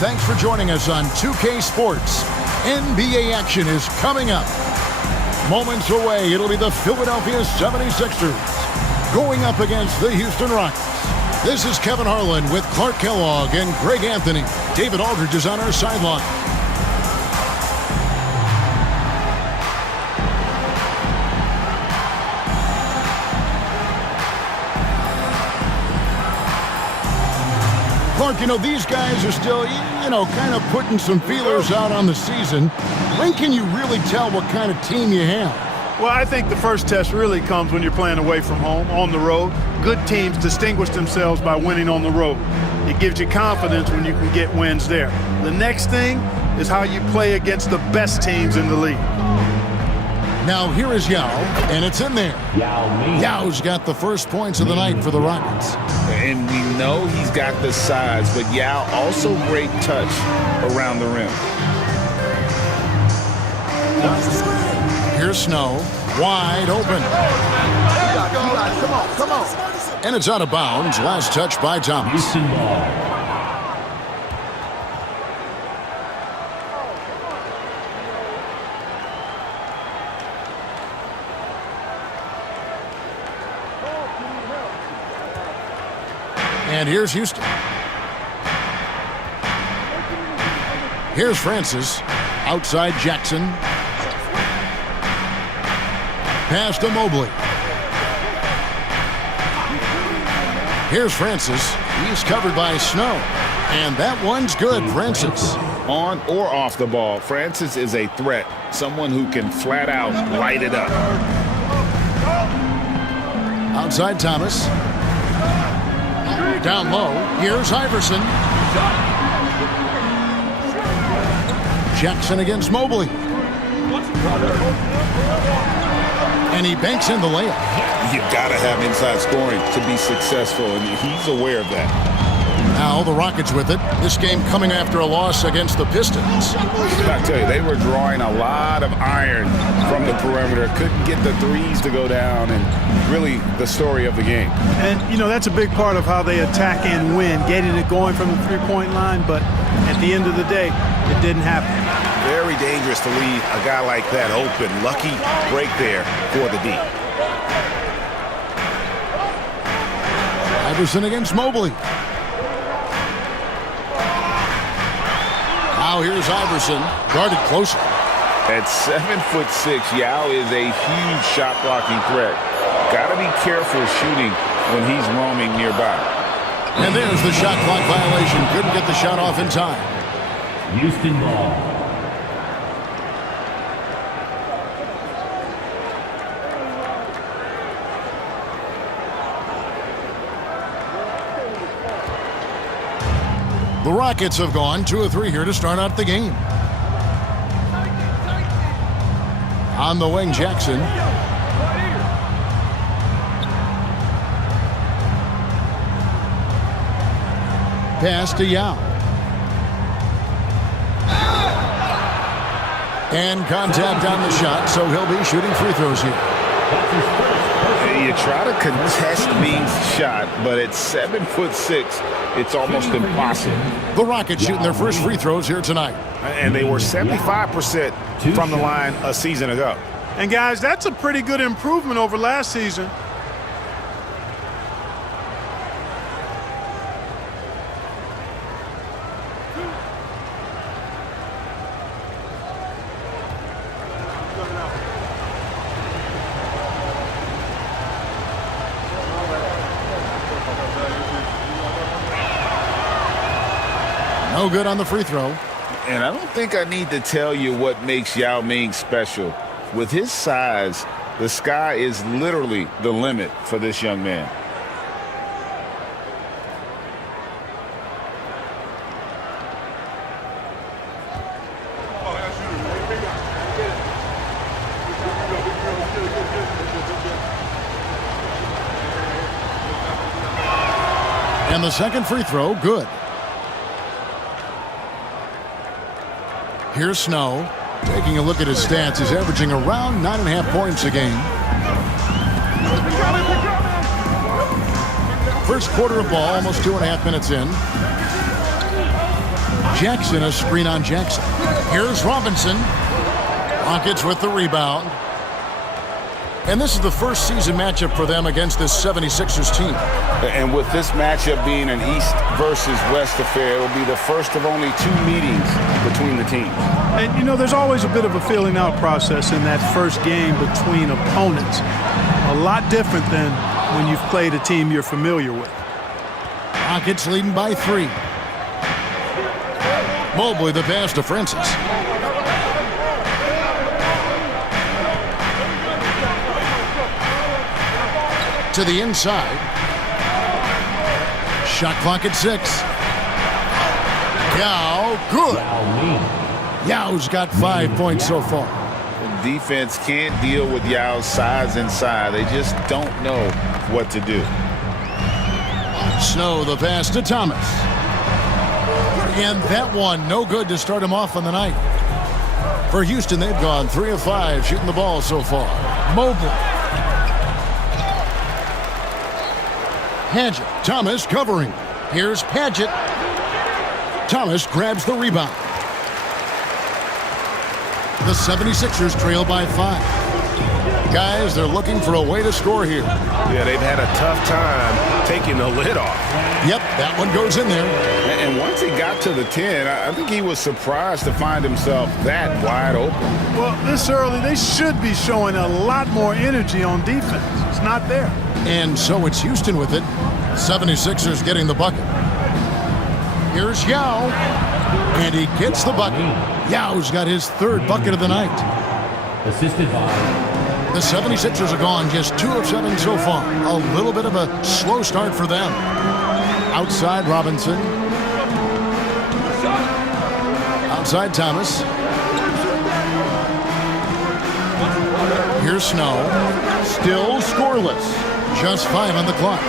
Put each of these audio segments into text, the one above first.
Thanks for joining us on 2K Sports. NBA action is coming up. Moments away, it'll be the Philadelphia 76ers going up against the Houston Rockets. This is Kevin Harlan with Clark Kellogg and Greg Anthony. David Aldridge is on our sideline. Clark, these guys are still, kind of putting some feelers out on the season. When can you really tell what kind of team you have? Well, I think the first test really comes when you're playing away from home, on the road. Good teams distinguish themselves by winning on the road. It gives you confidence when you can get wins there. The next thing is how you play against the best teams in the league. Now here is Yao, and it's in there. Yao Ming. Yao's got the first points of the night for the Rockets. And we know he's got the size, but Yao also great touch around the rim. Here's Snow, wide open. Come on. And it's out of bounds. Last touch by Thomas. Houston ball. And here's Houston. Here's Francis. Outside Jackson. Pass to Mobley. Here's Francis. He's covered by Snow. And that one's good, Francis. On or off the ball, Francis is a threat. Someone who can flat out light it up. Outside Thomas. Down low. Here's Iverson. Jackson against Mobley. And he banks in the layup. You've got to have inside scoring to be successful, and he's aware of that. Now the Rockets with it. This game coming after a loss against the Pistons. I tell you, they were drawing a lot of iron from the perimeter. Couldn't get the threes to go down, and really the story of the game. And, that's a big part of how they attack and win, getting it going from the three-point line, but at the end of the day, it didn't happen. Very dangerous to leave a guy like that open. Lucky break there for the D. Iverson against Mobley. Now here's Iverson, guarded closer. At 7'6", Yao is a huge shot blocking threat. Got to be careful shooting when he's roaming nearby. And there's the shot clock violation. Couldn't get the shot off in time. Houston ball. The Rockets have gone 2 of 3 here to start out the game. On the wing, Jackson. Pass to Yao. And contact on the shot, so he'll be shooting free throws here. You try to contest Ming's shot, but at 7'6", it's almost impossible. The Rockets shooting their first free throws here tonight. And they were 75% from the line a season ago. And, guys, that's a pretty good improvement over last season. No good on the free throw. And I don't think I need to tell you what makes Yao Ming special. With his size, the sky is literally the limit for this young man. And the second free throw, good. Here's Snow. Taking a look at his stats, he's averaging around 9.5 points a game. First quarter of ball, almost 2.5 minutes in. Jackson, a screen on Jackson. Here's Robinson. Rockets with the rebound. And this is the first season matchup for them against this 76ers team. And with this matchup being an East versus West affair, it will be the first of only 2 meetings between the teams. And, you know, there's always a bit of a feeling out process in that first game between opponents. A lot different than when you've played a team you're familiar with. Rockets leading by 3. Mobley the pass to Francis. To the inside. Shot clock at 6. Yao, good. Yao Ming. Yao's got 5 points so far. The defense can't deal with Yao's size inside. They just don't know what to do. Snow the pass to Thomas. And that one no good to start him off on the night. For Houston, they've gone 3 of 5 shooting the ball so far. Mobley. Paget. Thomas covering. Here's Paget. Thomas grabs the rebound. The 76ers trail by 5. Guys, they're looking for a way to score here. Yeah, they've had a tough time taking the lid off. Yep, that one goes in there. And once he got to the 10, I think he was surprised to find himself that wide open. Well, this early, they should be showing a lot more energy on defense. It's not there. And so it's Houston with it. 76ers getting the bucket. Here's Yao. And he gets the bucket. Yao's got his 3rd bucket of the night. Assisted by The 76ers have gone just 2 of 7 so far. A little bit of a slow start for them. Outside Robinson. Outside Thomas. Here's Snow. Still scoreless. Just 5 on the clock.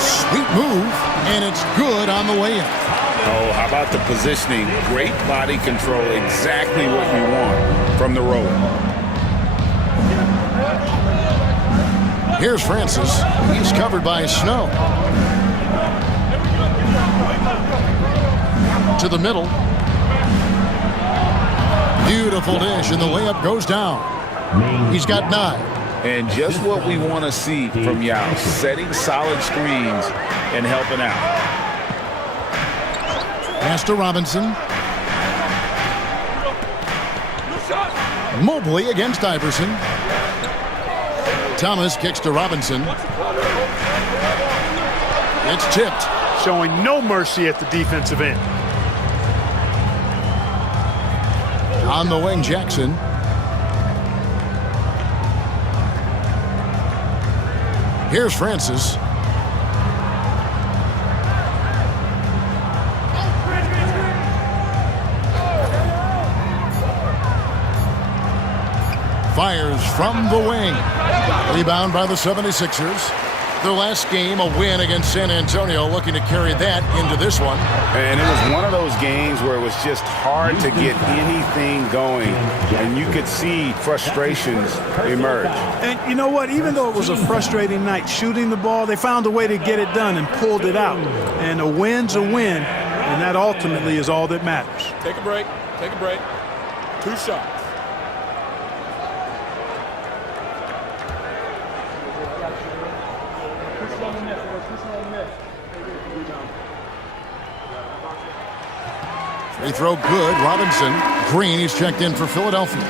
Sweet move, and it's good on the way in. Oh, how about the positioning? Great body control, exactly what you want from the roller. Here's Francis. He's covered by Snow. To the middle. Beautiful dish, and the layup goes down. He's got 9. And just what we want to see from Yao, setting solid screens and helping out. Pass to Robinson. Mobley against Iverson. Thomas kicks to Robinson. It's tipped. Showing no mercy at the defensive end. On the wing, Jackson. Here's Francis. Fires from the wing. Rebound by the 76ers. Their last game, a win against San Antonio, looking to carry that into this one. And it was one of those games where it was just hard to get anything going, and you could see frustrations emerge. And you know what? Even though it was a frustrating night shooting the ball, they found a way to get it done and pulled it out. And a win's a win, and that ultimately is all that matters. Take a break. Take a break. 2 shots. Free throw good. Robinson. Green, he's checked in for Philadelphia.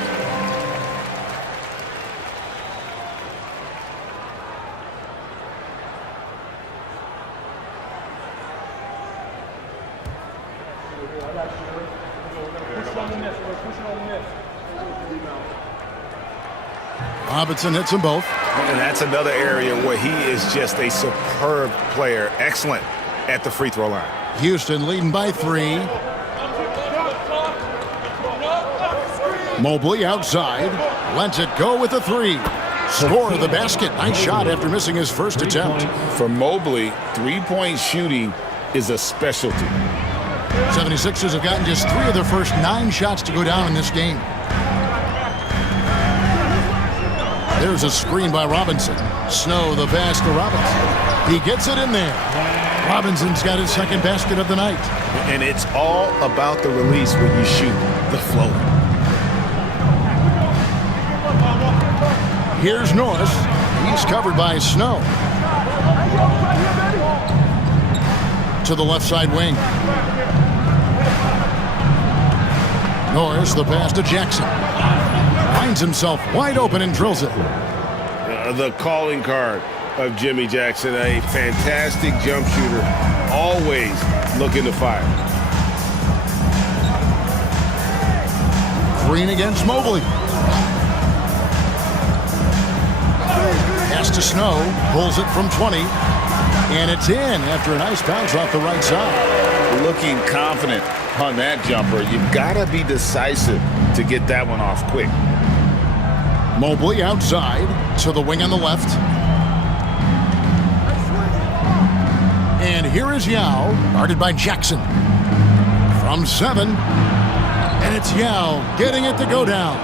Robinson hits them both. And that's another area where he is just a superb player. Excellent at the free throw line. Houston leading by 3. Mobley outside. Lets it go with a 3. Score the basket. Nice shot after missing his first attempt. For Mobley, 3-point shooting is a specialty. 76ers have gotten just 3 of their first 9 shots to go down in this game. There's a screen by Robinson. Snow the pass to Robinson. He gets it in there. Robinson's got his second basket of the night. And it's all about the release when you shoot the float. Here's Norris. He's covered by Snow. To the left side wing. Norris, the pass to Jackson. Finds himself wide open and drills it. The calling card of Jimmy Jackson, a fantastic jump shooter, always looking to fire. Green against Mobley. Pass to Snow, pulls it from 20, and it's in after a nice bounce off the right side. Looking confident on that jumper. You've got to be decisive to get that one off quick. Mobley outside to the wing on the left. And here is Yao, guarded by Jackson. From 7. And it's Yao getting it to go down.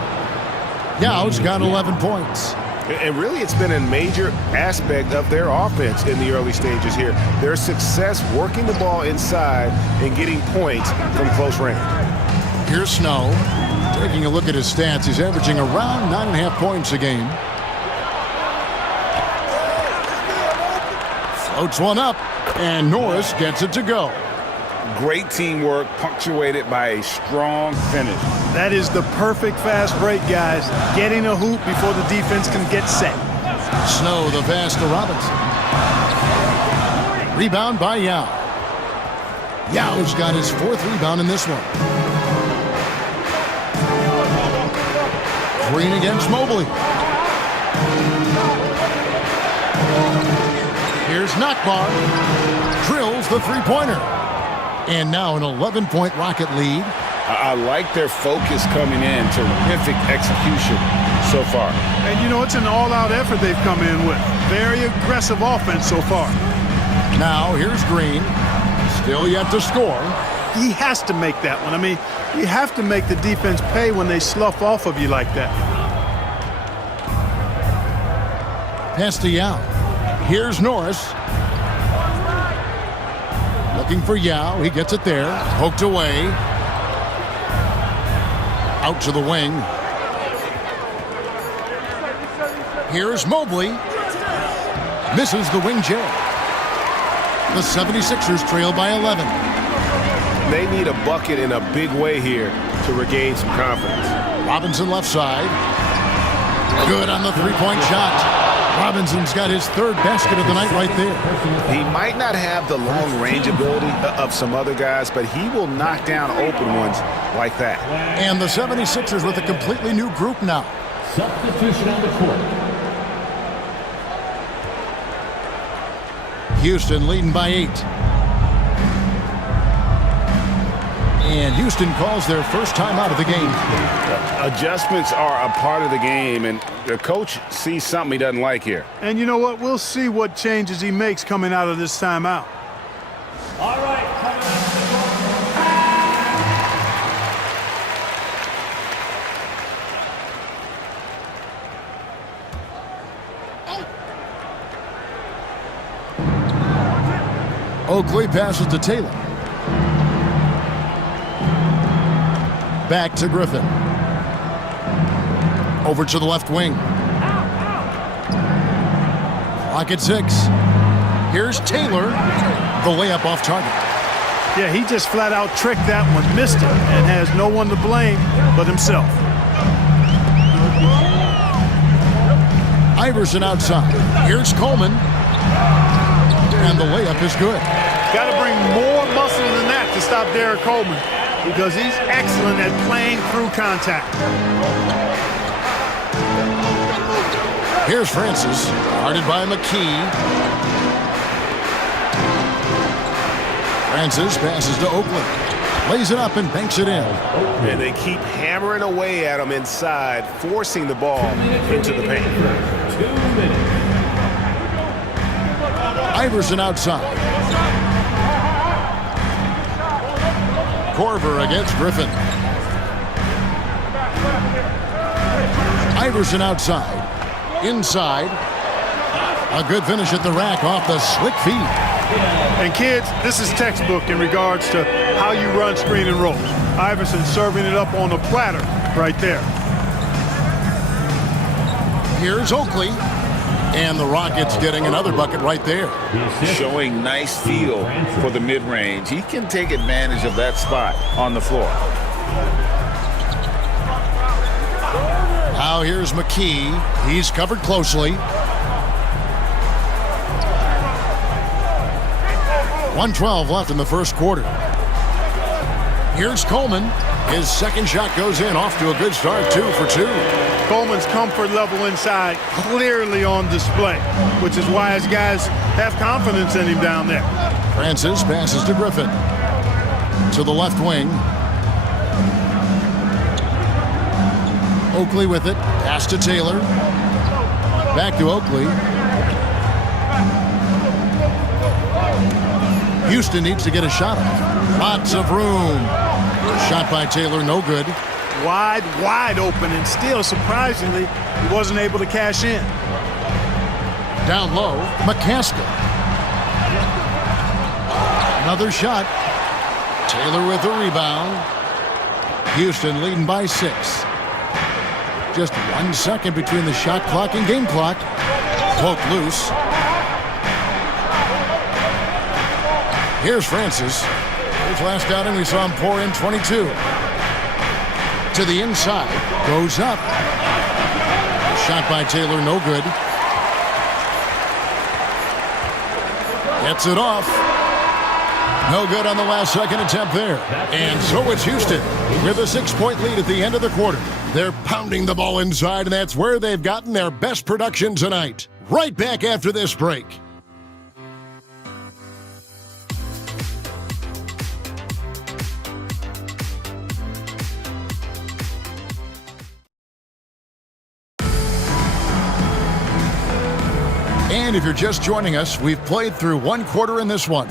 Yao's got 11 points. And really, it's been a major aspect of their offense in the early stages here. Their success working the ball inside and getting points from close range. Here's Snow. Taking a look at his stats, he's averaging around 9.5 points a game. Floats one up, and Norris gets it to go. Great teamwork, punctuated by a strong finish. That is the perfect fast break, guys. Getting a hoop before the defense can get set. Snow, the pass to Robinson. Rebound by Yao. Yao's got his 4th rebound in this one. Green against Mobley. Here's Nakbar. Drills the three-pointer. And now an 11-point Rocket lead. I like their focus coming in. Terrific execution so far. And, you know, it's an all-out effort they've come in with. Very aggressive offense so far. Now here's Green. Still yet to score. He has to make that one. I mean, you have to make the defense pay when they slough off of you like that. Pass to Yao. Here's Norris. Looking for Yao. He gets it there. Poked away. Out to the wing. Here's Mobley. Misses the wing J. The 76ers trail by 11. They need a bucket in a big way here to regain some confidence. Robinson left side. Good on the three-point shot. Robinson's got his 3rd basket of the night right there. He might not have the long-range ability of some other guys, but he will knock down open ones like that. And the 76ers with a completely new group now. Substitution on the court. Houston leading by 8. And Houston calls their first time out of the game. Adjustments are a part of the game, and the coach sees something he doesn't like here. And you know what? We'll see what changes he makes coming out of this timeout. All right, coming Oakley passes to Taylor. Back to Griffin. Over to the left wing. Clock at 6. Here's Taylor. The layup off target. Yeah, he just flat out tricked that one, missed it, and has no one to blame but himself. Iverson outside. Here's Coleman. And the layup is good. Got to bring more muscle than that to stop Derek Coleman, because he's excellent at playing through contact. Here's Francis, guarded by McKee. Francis passes to Oakley. Lays it up and banks it in. And they keep hammering away at him inside, forcing the ball into the paint. 2 minutes. Iverson outside. Korver against Griffin. Iverson outside. Inside. A good finish at the rack off the slick feed. And kids, this is textbook in regards to how you run screen and rolls. Iverson serving it up on a platter right there. Here's Oakley. And the Rockets getting another bucket right there. Showing nice feel for the mid-range. He can take advantage of that spot on the floor. Now here's McKee. He's covered closely. 1:12 left in the first quarter. Here's Coleman. His second shot goes in, off to a good start, 2 for 2. Coleman's comfort level inside clearly on display, which is why his guys have confidence in him down there. Francis passes to Griffin. To the left wing. Oakley with it. Pass to Taylor. Back to Oakley. Houston needs to get a shot off. Lots of room. Shot by Taylor, no good. Wide open, and still, surprisingly, he wasn't able to cash in. Down low, McCaskill. Another shot. Taylor with a rebound. Houston leading by 6. Just 1 second between the shot clock and game clock. Poke loose. Here's Francis. His last outing, we saw him pour in 22. To the inside. Goes up. Shot by Taylor, no good. Gets it off. No good on the last second attempt there. And so it's Houston with a 6-point lead at the end of the quarter. They're pounding the ball inside, and that's where they've gotten their best production tonight. Right back after this break. And if you're just joining us, we've played through 1 quarter in this one.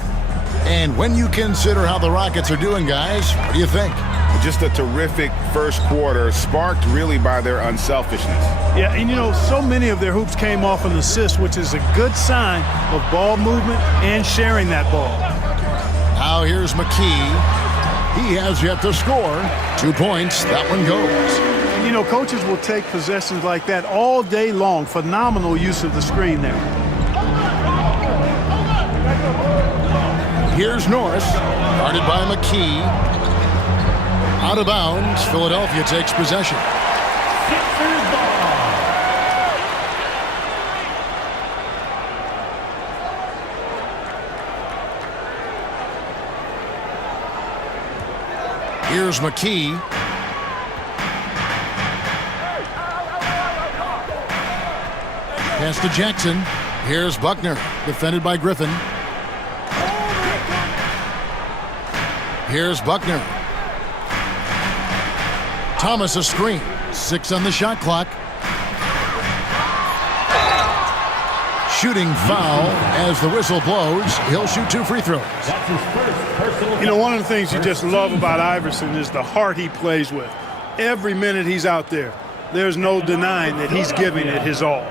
And when you consider how the Rockets are doing, guys, what do you think? Just a terrific first quarter, sparked really by their unselfishness. Yeah, and you know, so many of their hoops came off an assist, which is a good sign of ball movement and sharing that ball. Now here's McKee. He has yet to score. 2 points. That one goes. And you know, coaches will take possessions like that all day long. Phenomenal use of the screen there. Here's Norris, guarded by McKee. Out of bounds, Philadelphia takes possession. Here's McKee. Pass to Jackson. Here's Buckner, defended by Griffin. Here's Buckner. Thomas a screen. 6 on the shot clock. Shooting foul as the whistle blows. He'll shoot 2 free throws. That's his first personal. You know, one of the things you just love about Iverson is the heart he plays with. Every minute he's out there, there's no denying that he's giving it his all.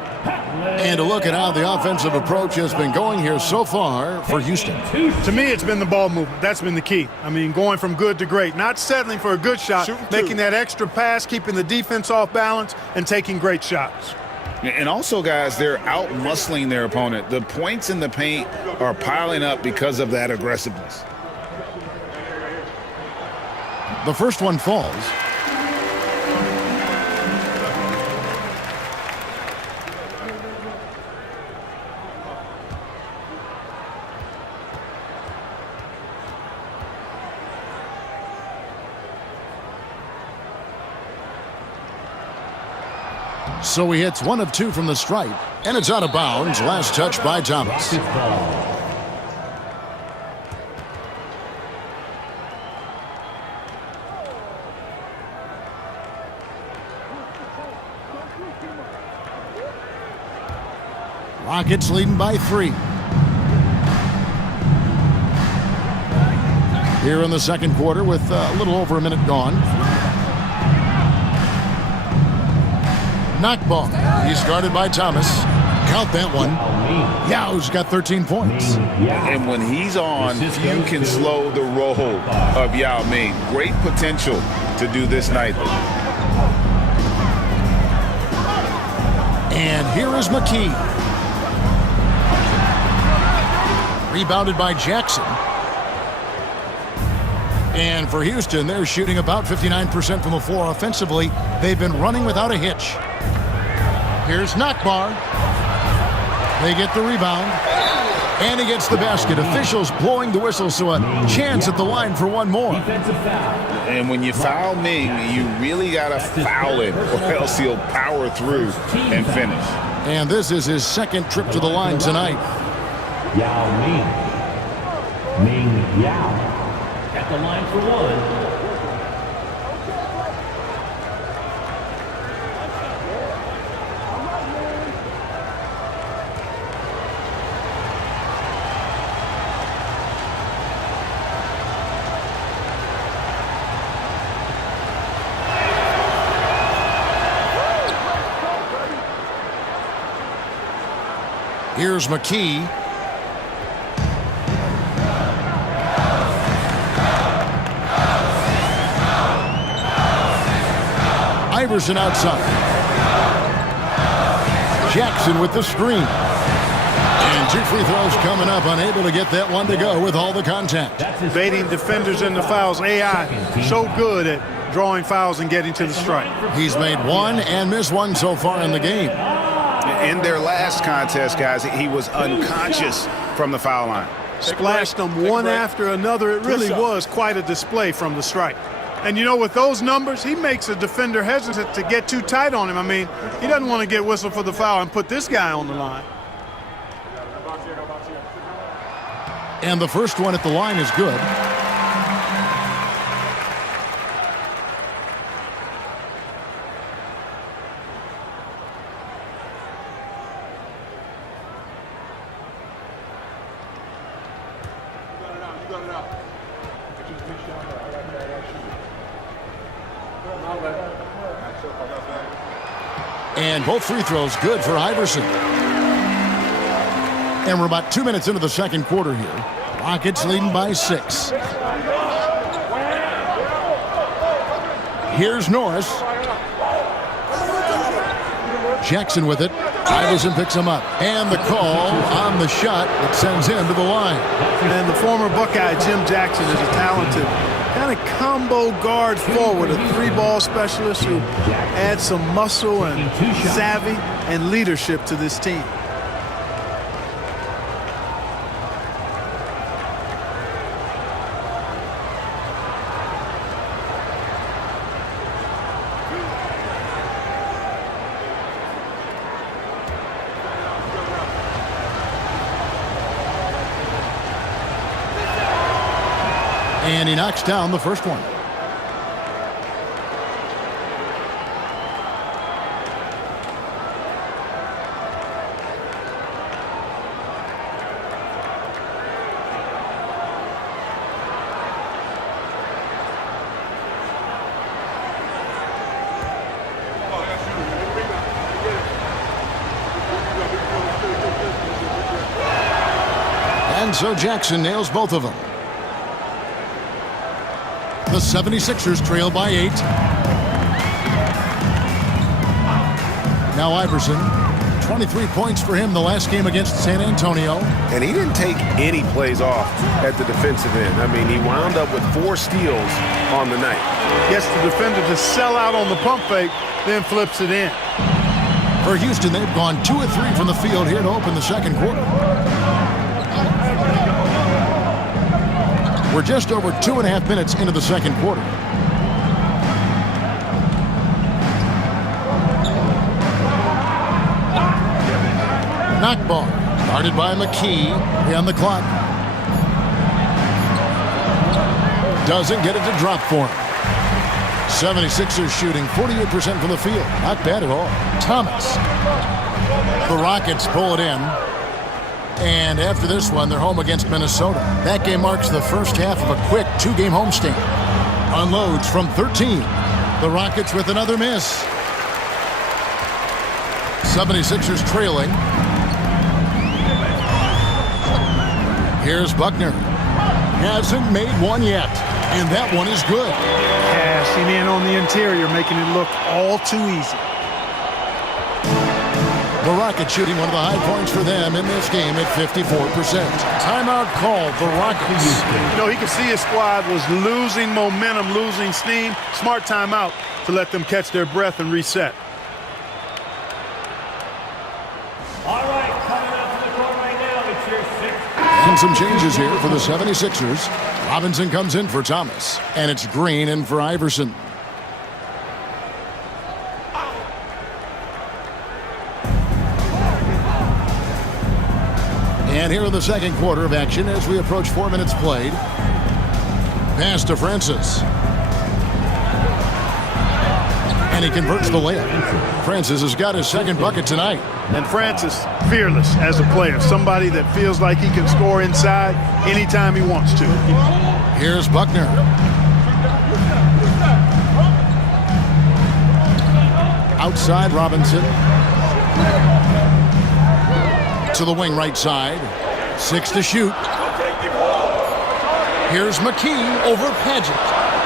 And a look at how the offensive approach has been going here so far for Houston. To me, it's been the ball movement. That's been the key. I mean, going from good to great. Not settling for a good shot, making that extra pass, keeping the defense off balance, and taking great shots. And also, guys, they're out-muscling their opponent. The points in the paint are piling up because of that aggressiveness. The first one falls. So he hits 1 of 2 from the stripe, and it's out of bounds. Last touch by Thomas. Rockets leading by 3. Here in the second quarter with a little over a minute gone. Knockball. He's guarded by Thomas. Count that one. Yao's got 13 points. And when he's on, few can slow the roll of Yao Ming. Great potential to do this nightly. And here is McKee. Rebounded by Jackson. And for Houston, they're shooting about 59% from the floor offensively. They've been running without a hitch. Here's Nakbar. They get the rebound. And he gets the basket. Officials blowing the whistle, so a chance at the line for one more. And when you foul Ming, you really got to foul it, or else he'll power through and finish. And this is his second trip to the line tonight. Yao Ming. Ming Yao. At the line for one. Here's McKee. Iverson outside. Jackson with the screen. And 2 free throws coming up, unable to get that one to go with all the contact. Baiting defenders in the fouls. AI so good at drawing fouls and getting to the strike. He's made one and missed one so far in the game. In their last contest, guys, he was unconscious from the foul line. Splashed them one after another. It really was quite a display from the strike. And, you know, with those numbers, he makes a defender hesitant to get too tight on him. I mean, he doesn't want to get whistled for the foul and put this guy on the line. And the first one at the line is good. And both free throws good for Iverson. And we're about 2 minutes into the second quarter here. Rockets leading by 6. Here's Norris. Jackson with it. Iverson picks him up. And the call on the shot that sends him to the line. And the former Buckeye, Jim Jackson, is a talented kind of combo guard forward, a 3-ball specialist who adds some muscle and savvy and leadership to this team. And he knocks down the first one. And so Jackson nails both of them. The 76ers trail by 8. Now Iverson, 23 points for him the last game against San Antonio. And he didn't take any plays off at the defensive end. I mean, he wound up with 4 steals on the night. Gets the defender to sell out on the pump fake, then flips it in. For Houston, they've gone 2 of 3 from the field here to open the second quarter. We're just over 2.5 minutes into the second quarter. Knockball, guarded by McKee, on the clock. Doesn't get it to drop for him. 76ers shooting 48% from the field. Not bad at all. Thomas. The Rockets pull it in. And after this one, they're home against Minnesota. That game marks the first half of a quick 2-game homestand. Unloads from 13. The Rockets with another miss. 76ers trailing. Here's Buckner. Hasn't made one yet, and that one is good. Cashing in on the interior, making it look all too easy. The Rockets shooting one of the high points for them in this game at 54%. Timeout called the Rockets. You know, he could see his squad was losing momentum, losing steam. Smart timeout to let them catch their breath and reset. All right, coming out to the court right now, it's your sixth. And some changes here for the 76ers. Robinson comes in for Thomas, and it's Green in for Iverson. And here in the second quarter of action as we approach 4 minutes played. Pass to Francis. And he converts the layup. Francis has got his second bucket tonight. And Francis, fearless as a player. Somebody that feels like he can score inside anytime he wants to. Here's Buckner. Outside Robinson. To the wing right side. 6 to shoot. Here's McKee over Paget.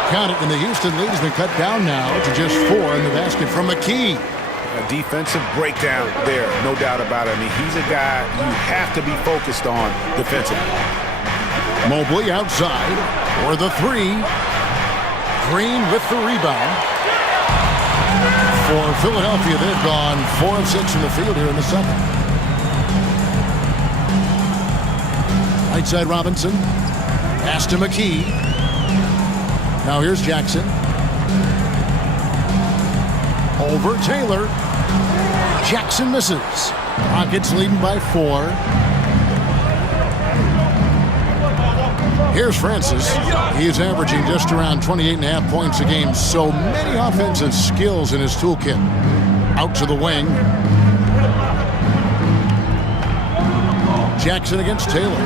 Count it, and the Houston lead has been cut down now to just 4 in the basket from McKee. A defensive breakdown there, no doubt about it. I mean, he's a guy you have to be focused on defensively. Mobley outside for the 3. Green with the rebound. For Philadelphia, they've gone 4 of 6 from the field here in the second. Right side Robinson. Pass to McKee. Now here's Jackson. Over Taylor. Jackson misses. Rockets leading by 4. Here's Francis. He is averaging just around 28.5 points a game. So many offensive skills in his toolkit. Out to the wing. Jackson against Taylor.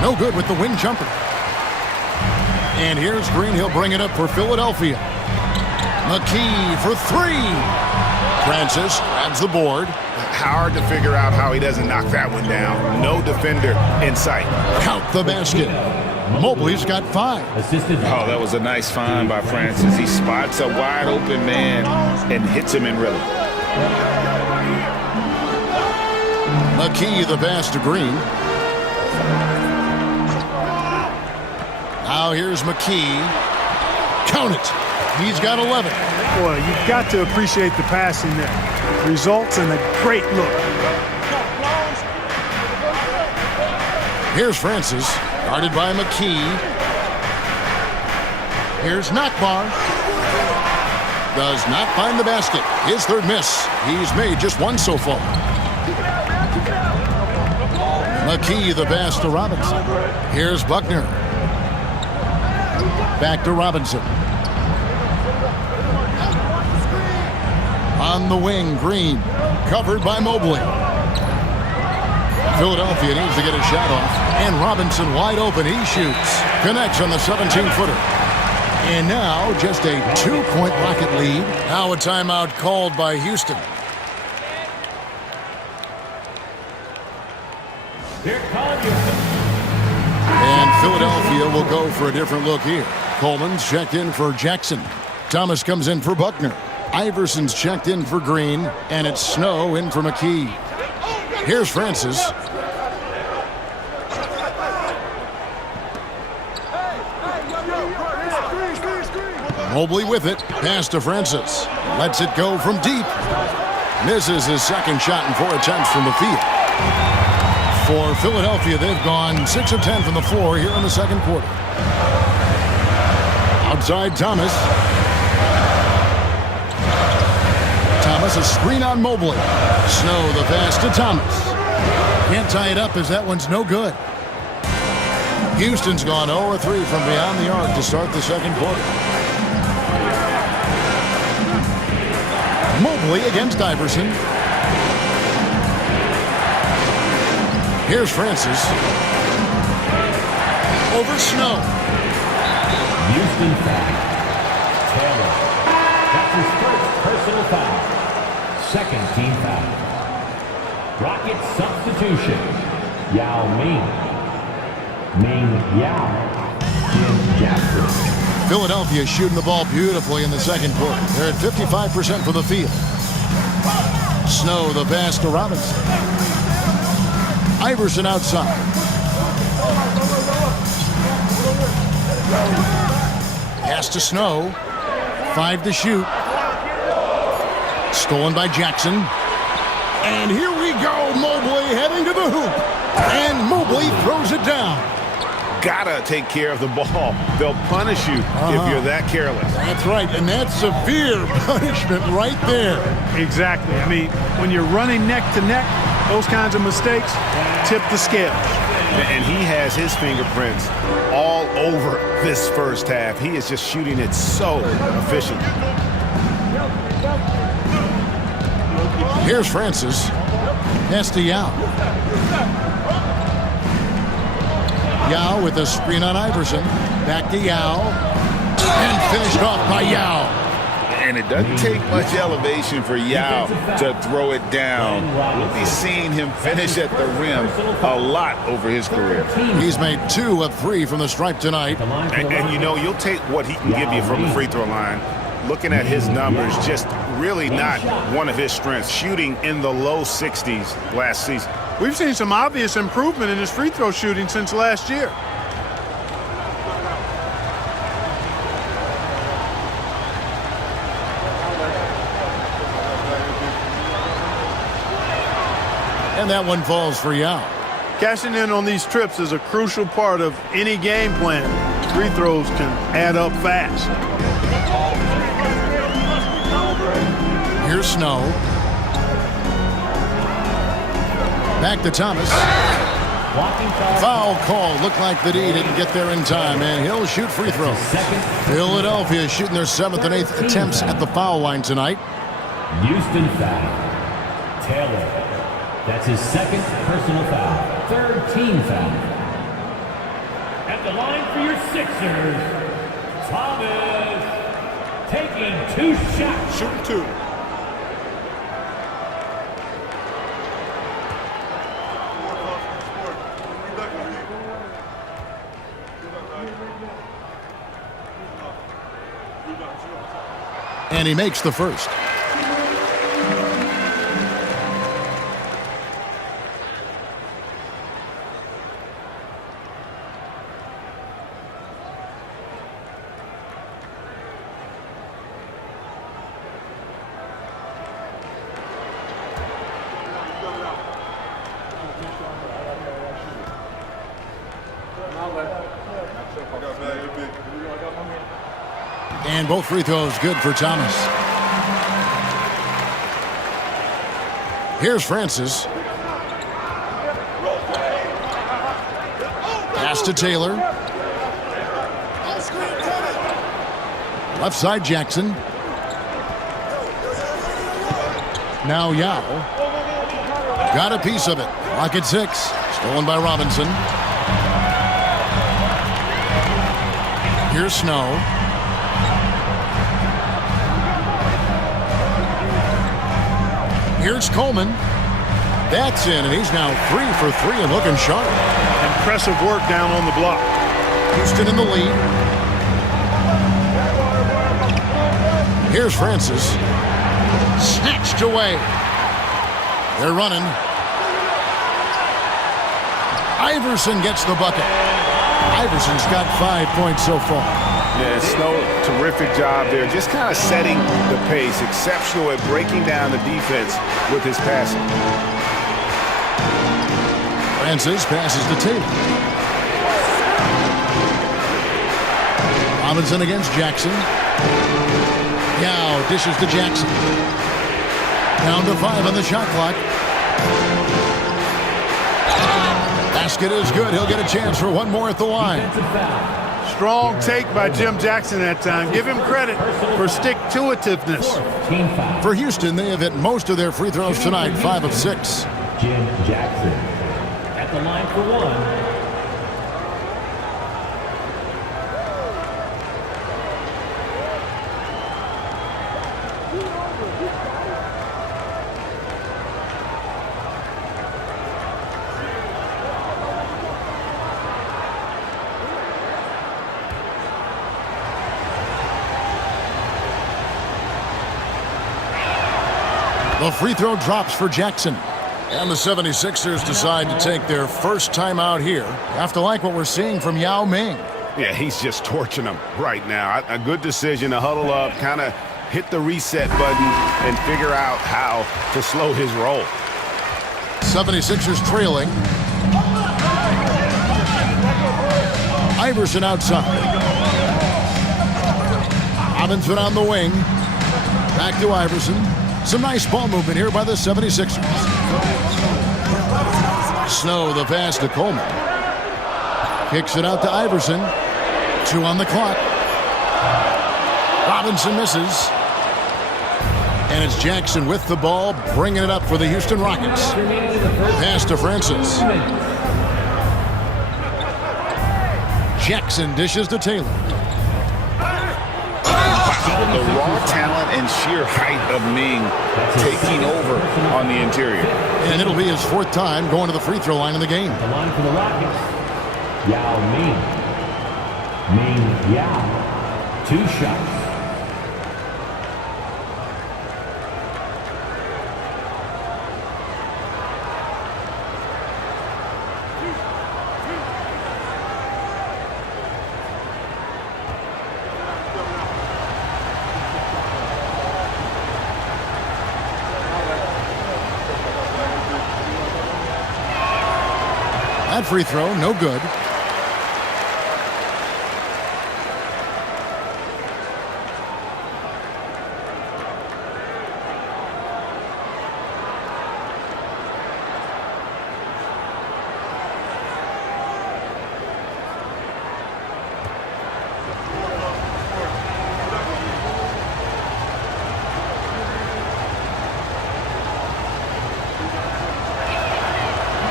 No good with the wing jumper. And here's Green. He'll bring it up for Philadelphia. McKee for 3. Francis grabs the board. Hard to figure out how he doesn't knock that one down. No defender in sight. Count the basket. Mobley's got 5. Assisted. Oh, that was a nice find by Francis. He spots a wide open man and hits him in rhythm. McKee the pass to Green. Now here's McKee. Count it. He's got 11. Boy, you've got to appreciate the passing there. Results in a great look. Here's Francis, guarded by McKee. Here's Nakbar. Does not find the basket. His third miss. He's made just 1 so far. McKee the pass to Robinson. Here's Buckner. Back to Robinson. On the wing, Green. Covered by Mobley. Philadelphia needs to get a shot off. And Robinson wide open. He shoots. Connects on the 17-footer. And now just a 2-point Rocket lead. Now a timeout called by Houston. And Philadelphia will go for a different look here. Coleman's checked in for Jackson. Thomas comes in for Buckner. Iverson's checked in for Green. And it's Snow in for McKee. Here's Francis. Mobley with it. Pass to Francis. Lets it go from deep. Misses his second shot in 4 attempts from the field. For Philadelphia, they've gone 6 of 10 from the floor here in the second quarter. Outside Thomas. Thomas a screen on Mobley. Snow the pass to Thomas. Can't tie it up as that one's no good. Houston's gone 0 of 3 from beyond the arc to start the second quarter. Mobley against Iverson. Here's Francis. Over Snow. Houston foul. Taylor. That's his first personal foul. Second team foul. Rockets substitution. Yao Ming. Ming Yao. Jim Jackson. Philadelphia shooting the ball beautifully in the second quarter. They're at 55% from the field. Snow the pass to Robinson. Iverson outside. Pass to Snow. 5 to shoot. Stolen by Jackson. And here we go. Mobley heading to the hoop. And Mobley throws it down. Gotta take care of the ball. They'll punish you if you're that careless. That's right, and that's severe punishment right there. Exactly. I mean, when you're running neck to neck, those kinds of mistakes tip the scales. And he has his fingerprints all over this first half. He is just shooting it so efficient. Here's Francis. Pass to Yao. Yao with a screen on Iverson. Back to Yao. And finished off by Yao. And it doesn't take much elevation for Yao to throw it down. We'll be seeing him finish at the rim a lot over his career. He's made 2 of 3 from the stripe tonight. And you know, you'll take what he can give you from the free throw line. Looking at his numbers, just really not one of his strengths. Shooting in the low 60s last season. We've seen some obvious improvement in his free throw shooting since last year. And that one falls for Yao. Cashing in on these trips is a crucial part of any game plan. Free throws can add up fast. Here's Snow. Back to Thomas. Foul call. Looked like the D didn't get there in time, and he'll shoot free throws. Philadelphia shooting their 7th and 8th attempts at the foul line tonight. Houston foul. Taylor. That's his 2nd personal foul. 3rd team foul. At the line for your Sixers, Thomas taking 2 shots. Shooting 2. And he makes the first. And both free throws good for Thomas. Here's Francis. Pass to Taylor. Left side Jackson. Now Yao. Got a piece of it. Lock at 6. Stolen by Robinson. Here's Snow. Here's Coleman. That's in, and he's now 3 for 3 and looking sharp. Impressive work down on the block. Houston in the lead. Here's Francis. Snatched away. They're running. Iverson gets the bucket. Iverson's got 5 points so far. Yeah, Snow, terrific job there. Just kind of setting the pace. Exceptional at breaking down the defense with his passing. Francis passes to Taylor. Robinson against Jackson. Yao dishes to Jackson. Down to 5 on the shot clock. Basket is good. He'll get a chance for one more at the line. Strong take by Jim Jackson that time. Give him credit for stick-to-itiveness. For Houston, they have hit most of their free throws tonight, 5 of 6. Jim Jackson. At the line for 1. The free throw drops for Jackson. And the 76ers decide to take their first time out here. You have to like what we're seeing from Yao Ming. Yeah, he's just torching them right now. A good decision to huddle up, kind of hit the reset button, and figure out how to slow his roll. 76ers trailing. Iverson outside. Robinson on the wing. Back to Iverson. Some nice ball movement here by the 76ers. Snow, the pass to Coleman. Kicks it out to Iverson. 2 on the clock. Robinson misses. And it's Jackson with the ball, bringing it up for the Houston Rockets. Pass to Francis. Jackson dishes to Taylor. The raw talent and sheer height of Ming taking over on the interior. And it'll be his 4th time going to the free throw line in the game. The line for the Rockets. Yao Ming. Ming Yao. 2 shots. That free throw, no good.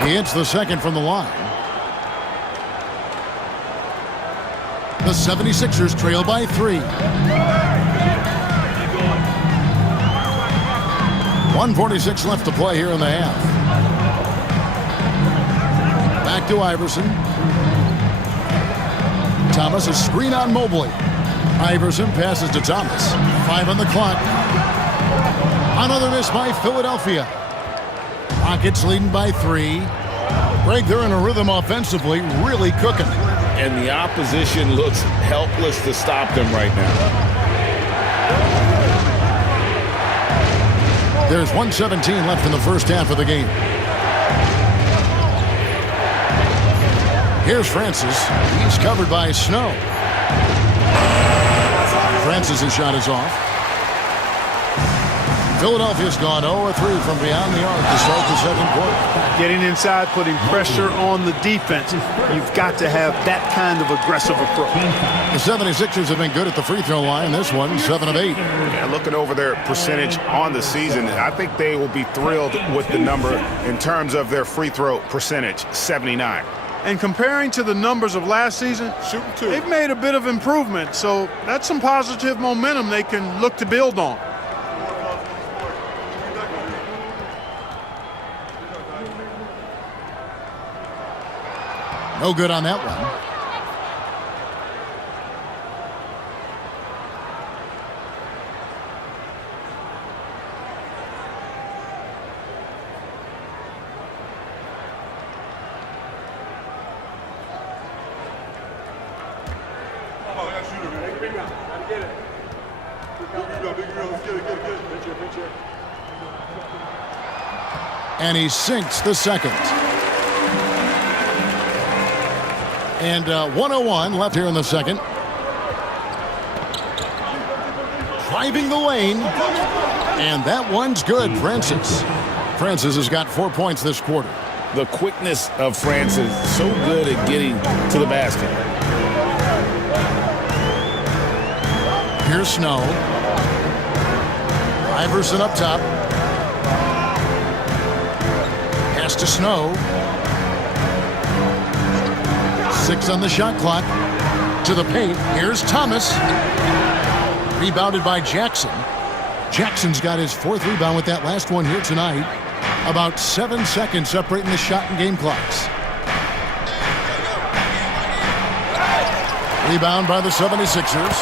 He hits the second from the line. The 76ers trail by 3. 1:46 left to play here in the half. Back to Iverson. Thomas, a screen on Mobley. Iverson passes to Thomas. 5 on the clock. Another miss by Philadelphia. Rockets leading by 3. Greg, they're in a rhythm offensively, really cooking. And the opposition looks helpless to stop them right now. There's 1:17 left in the first half of the game. Here's Francis. He's covered by Snow. Francis' shot is off. Philadelphia's gone 0-3 from beyond the arc to start the second quarter. Getting inside, putting pressure on the defense. You've got to have that kind of aggressive approach. The 76ers have been good at the free throw line. This one, 7 of 8. Yeah, looking over their percentage on the season, I think they will be thrilled with the number in terms of their free throw percentage, 79. And comparing to the numbers of last season, they've made a bit of improvement. So that's some positive momentum they can look to build on. No good on that one. And he sinks the second. And 1:01 left here in the second. Driving the lane. And that one's good, Francis. Francis has got 4 points this quarter. The quickness of Francis, so good at getting to the basket. Here's Snow. Iverson up top. Pass to Snow. 6 on the shot clock. To the paint. Here's Thomas. Rebounded by Jackson. Jackson's got his 4th rebound with that last one here tonight. About 7 seconds separating the shot and game clocks. Rebound by the 76ers.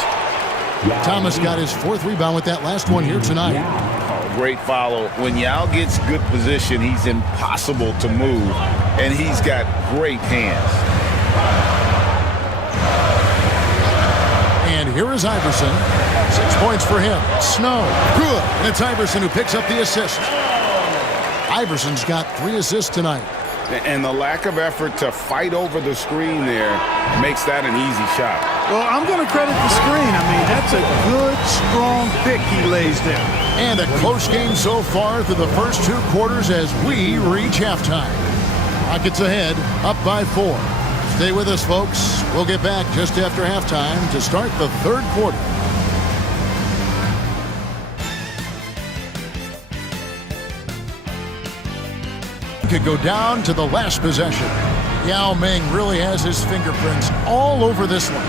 Thomas got his 4th rebound with that last one here tonight. great follow. When Yao gets good position, he's impossible to move, and he's got great hands. And here is Iverson. 6 points for him. Snow, good. And it's Iverson who picks up the assist. Iverson's got 3 assists tonight. And the lack of effort to fight over the screen there makes that an easy shot. Well, I'm going to credit the screen. I mean, that's a good, strong pick he lays there. And a close game so far through the first 2 quarters as we reach halftime. Rockets ahead, up by 4. Stay with us, folks. We'll get back just after halftime to start the 3rd quarter. Could go down to the last possession. Yao Ming really has his fingerprints all over this one.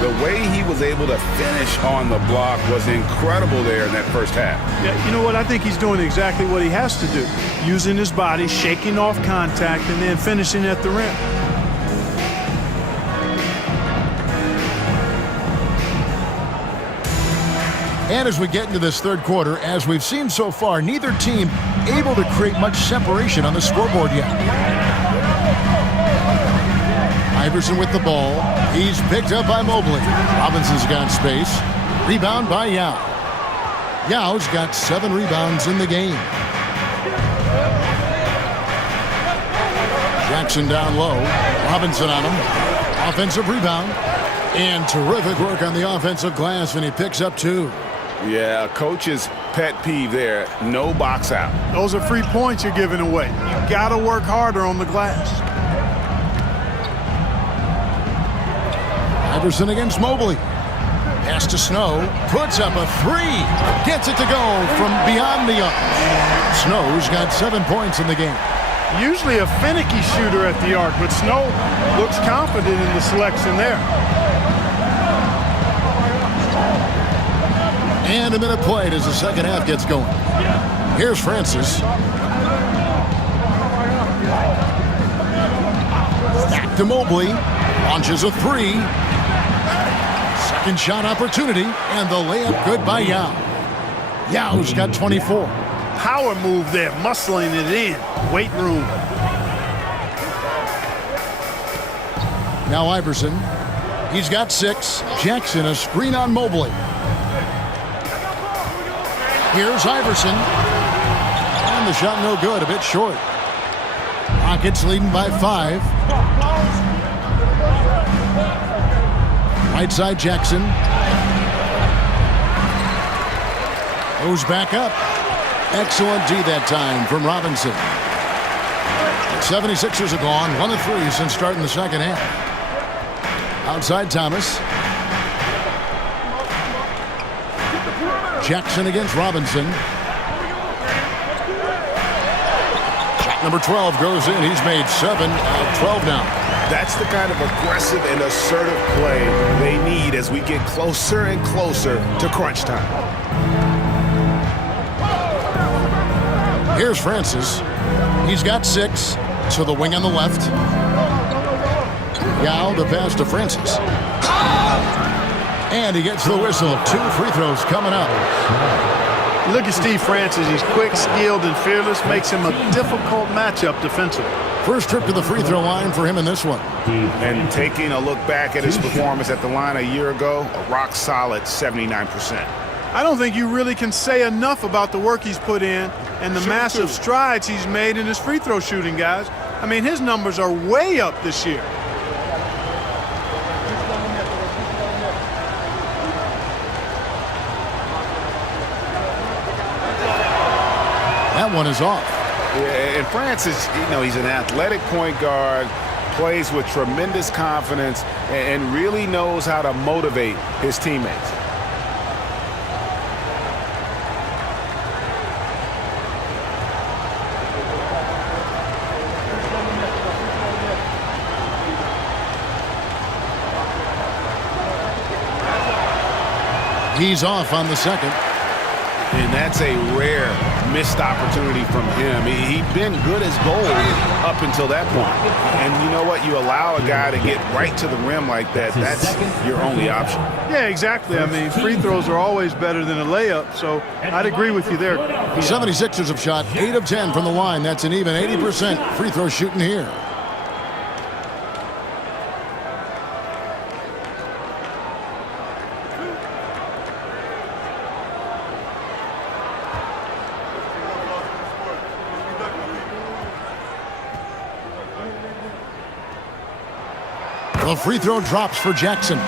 The way he was able to finish on the block was incredible there in that first half. Yeah, you know what? I think he's doing exactly what he has to do. Using his body, shaking off contact, and then finishing at the rim. And as we get into this 3rd quarter, as we've seen so far, neither team able to create much separation on the scoreboard yet. Iverson with the ball. He's picked up by Mobley. Robinson's got space. Rebound by Yao. Yao's got 7 rebounds in the game. Jackson down low. Robinson on him. Offensive rebound. And terrific work on the offensive glass, and he picks up 2. Yeah, coach's pet peeve there. No box out. Those are free points you're giving away. You got to work harder on the glass. Iverson against Mobley. Pass to Snow. Puts up a 3. Gets it to go from beyond the arc. Snow's got 7 points in the game. Usually a finicky shooter at the arc, but Snow looks confident in the selection there. And a minute played as the second half gets going. Here's Francis. Back to Mobley. Launches a 3. Second shot opportunity. And the layup good by Yao. Yao's got 24. Power move there, muscling it in. Weight room. Now Iverson. He's got 6. Jackson a screen on Mobley. Here's Iverson. And the shot no good, a bit short. Rockets leading by 5. Right side Jackson. Goes back up. Excellent D that time from Robinson. The 76ers are gone 1 of 3 since starting the second half. Outside Thomas. Jackson against Robinson. Shot number 12 goes in. He's made 7 out of 12 now. That's the kind of aggressive and assertive play they need as we get closer and closer to crunch time. Here's Francis. He's got 6 to the wing on the left. Yao the pass to Francis. And he gets the whistle. 2 free throws coming up. Look at Steve Francis. He's quick, skilled, and fearless. Makes him a difficult matchup defensively. First trip to the free throw line for him in this one. And taking a look back at his performance at the line a year ago, a rock solid 79%. I don't think you really can say enough about the work he's put in and the massive strides he's made in his free throw shooting, guys. I mean, his numbers are way up this year. That one is off. Yeah, and Francis, you know, he's an athletic point guard, plays with tremendous confidence, and really knows how to motivate his teammates. He's off on the second. And that's a rare missed opportunity from him. He'd been good as gold up until that point. And you know what? You allow a guy to get right to the rim like that, that's your only option. Yeah, exactly. I mean, free throws are always better than a layup, so I'd agree with you there. The 76ers have shot 8 of 10 from the line. That's an even 80% free throw shooting here. The free throw drops for Jackson.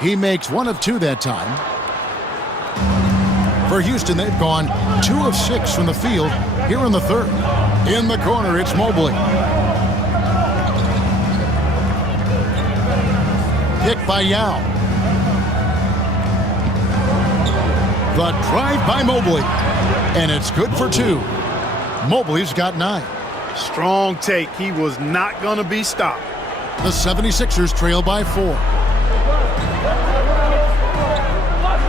He makes 1 of 2 that time. For Houston, they've gone 2 of 6 from the field here in the third. In the corner, it's Mobley. Picked by Yao. The drive by Mobley. And it's good for 2. Mobley's got 9. Strong take. He was not going to be stopped. The 76ers trail by 4.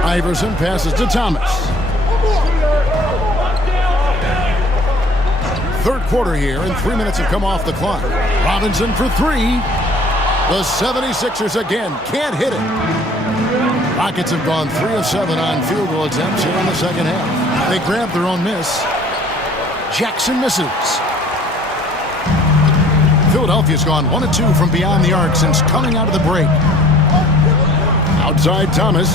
Iverson passes to Thomas. Third quarter here, and 3 minutes have come off the clock. Robinson for 3. The 76ers again can't hit it. Rockets have gone 3 of 7 on field goal attempts here in the second half. They grab their own miss. Jackson misses. Philadelphia's gone 1 of 2 from beyond the arc since coming out of the break. Outside Thomas.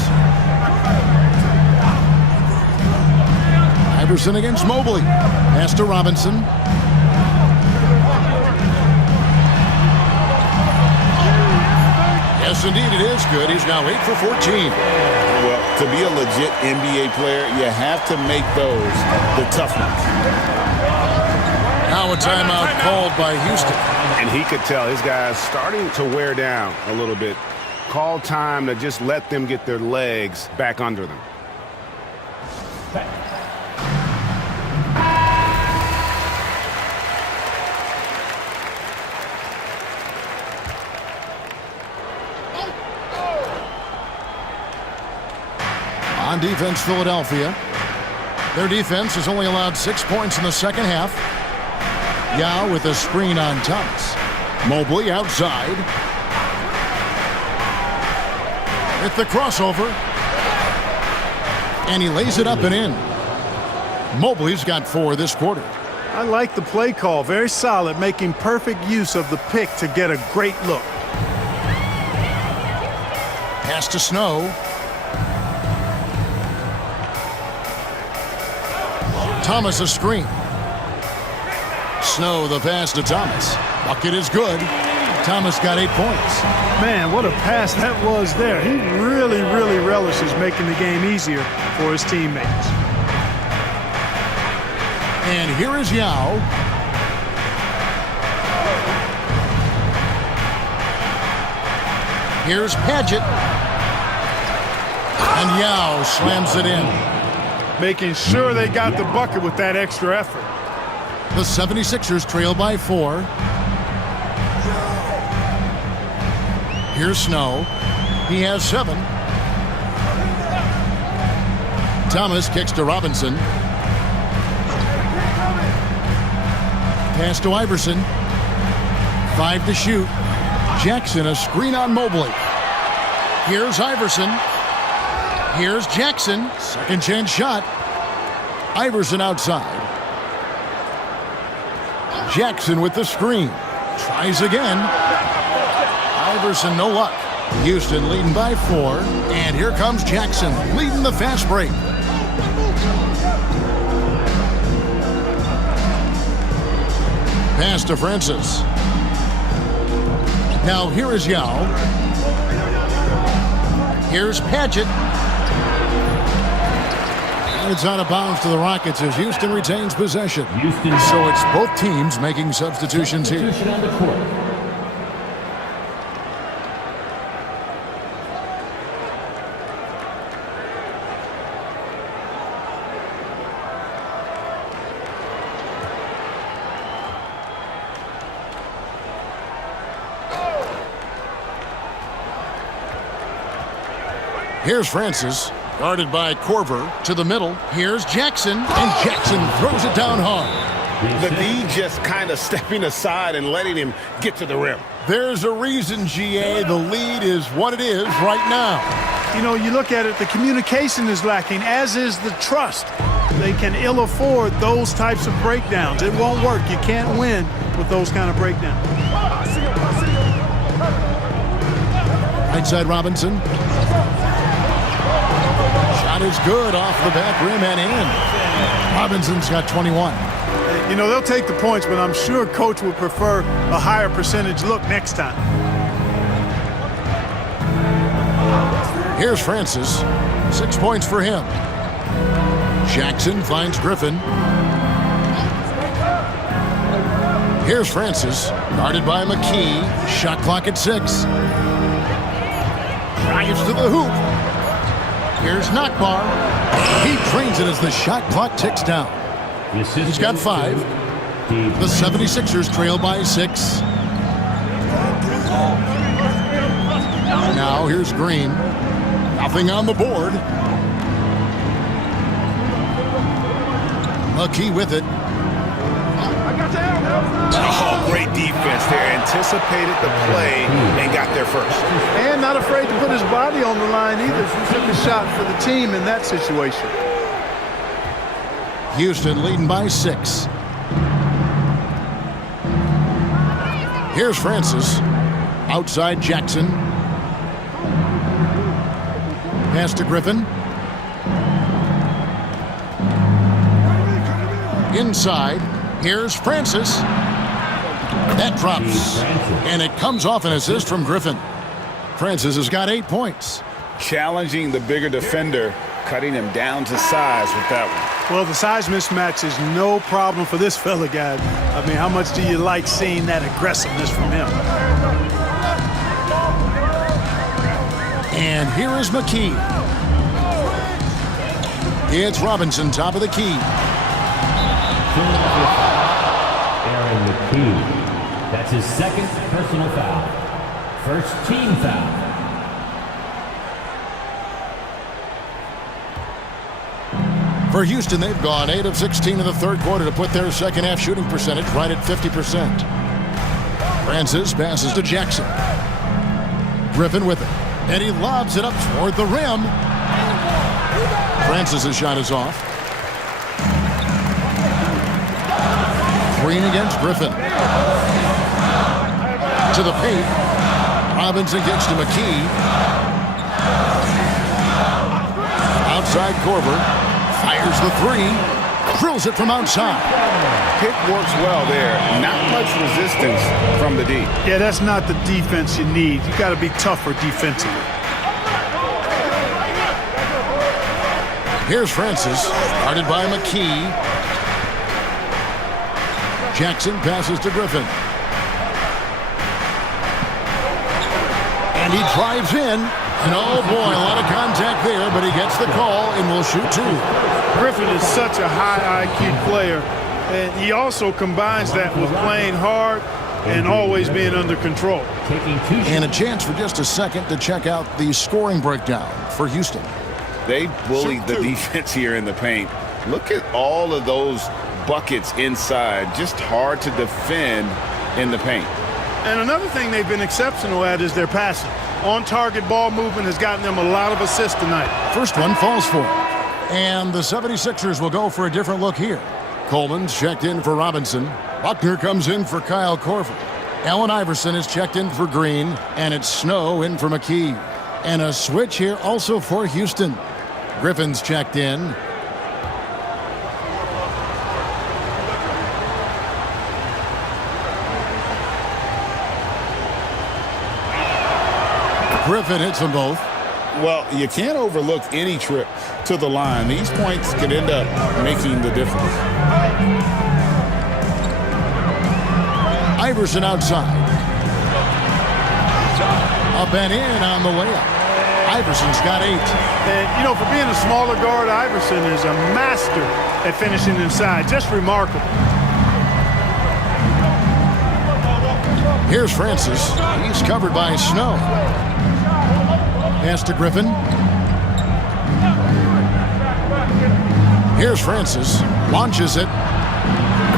Iverson against Mobley. Pass to Robinson. Yes, indeed, it is good. He's now 8 for 14. Well, to be a legit NBA player, you have to make those the tough ones. Now a timeout called by Houston. And he could tell his guys starting to wear down a little bit. Call time to just let them get their legs back under them. On defense, Philadelphia. Their defense has only allowed 6 points in the second half. Yao with a screen on Thomas. Mobley outside. With the crossover. And he lays it up and in. Mobley's got 4 this quarter. I like the play call. Very solid, making perfect use of the pick to get a great look. Pass to Snow. Thomas a screen. Snow the pass to Thomas. Bucket is good. Thomas got 8 points. Man, what a pass that was there. He really, really relishes making the game easier for his teammates. And here is Yao. Here's Paget. And Yao slams it in. Making sure they got the bucket with that extra effort. The 76ers trail by 4. Here's Snow. He has 7. Thomas kicks to Robinson. Pass to Iverson. 5 to shoot. Jackson a screen on Mobley. Here's Iverson. Here's Jackson. Second chance shot. Iverson outside. Jackson with the screen. Tries again. Iverson no luck. Houston leading by 4. And here comes Jackson leading the fast break. Pass to Francis. Now here is Yao. Here's Paget. It's out of bounds to the Rockets as Houston retains possession. So it's both teams making substitutions here. On the court. Here's Francis, guarded by Corver to the middle. Here's Jackson, and Jackson throws it down hard. The D just kind of stepping aside and letting him get to the rim. There's a reason, GA, the lead is what it is right now. You know, you look at it, the communication is lacking, as is the trust. They can ill afford those types of breakdowns. It won't work. You can't win with those kind of breakdowns. Right side Robinson. Shot is good off the back rim and in. Robinson's got 21. You know, they'll take the points, but I'm sure coach would prefer a higher percentage look next time. Here's Francis. 6 points for him. Jackson finds Griffin. Here's Francis, guarded by McKee. Shot clock at 6. Drives to the hoop. Here's Nakbar. He drains it as the shot clock ticks down. He's got 5. The 76ers trail by 6. Now here's Green. Nothing on the board. McKee with it. Oh, great defense there. Anticipated the play and got there first. And not afraid to put his body on the line either. He took a shot for the team in that situation. Houston leading by 6. Here's Francis. Outside Jackson. Pass to Griffin. Inside. Here's Francis. That drops. And it comes off an assist from Griffin. Francis has got 8 points. Challenging the bigger defender, cutting him down to size with that one. Well, the size mismatch is no problem for this fella, guy. I mean, how much do you like seeing that aggressiveness from him? And here is McKee. It's Robinson, top of the key. Aaron McKee. That's his second personal foul. First team foul. For Houston, they've gone 8 of 16 in the third quarter to put their second half shooting percentage right at 50%. Francis passes to Jackson. Griffin with it. And he lobs it up toward the rim. Francis' shot is off. Green against Griffin. To the paint. Robinson gets to McKee. Outside Corver. Fires the 3. Drills it from outside. Pick works well there. Not much resistance from the D. Yeah, that's not the defense you need. You got to be tougher defensively. Here's Francis, guarded by McKee. Jackson passes to Griffin. And he drives in. And oh boy, a lot of contact there, but he gets the call and will shoot 2. Griffin is such a high IQ player, and he also combines that with playing hard and always being under control. And a chance for just a second to check out the scoring breakdown for Houston. They bullied the defense here in the paint. Look at all of those buckets inside. Just hard to defend in the paint. And another thing they've been exceptional at is their passing. On-target ball movement has gotten them a lot of assists tonight. First one falls for him. And the 76ers will go for a different look here. Coleman's checked in for Robinson. Buckner comes in for Kyle Korver. Allen Iverson is checked in for Green. And it's Snow in for McKee. And a switch here also for Houston. Griffin's checked in. Griffin hits them both. Well, you can't overlook any trip to the line. These points could end up making the difference. Iverson outside. Up and in on the layup. Iverson's got 8. And, you know, for being a smaller guard, Iverson is a master at finishing inside. Just remarkable. Here's Francis. He's covered by Snow. Pass to Griffin. Here's Francis. Launches it.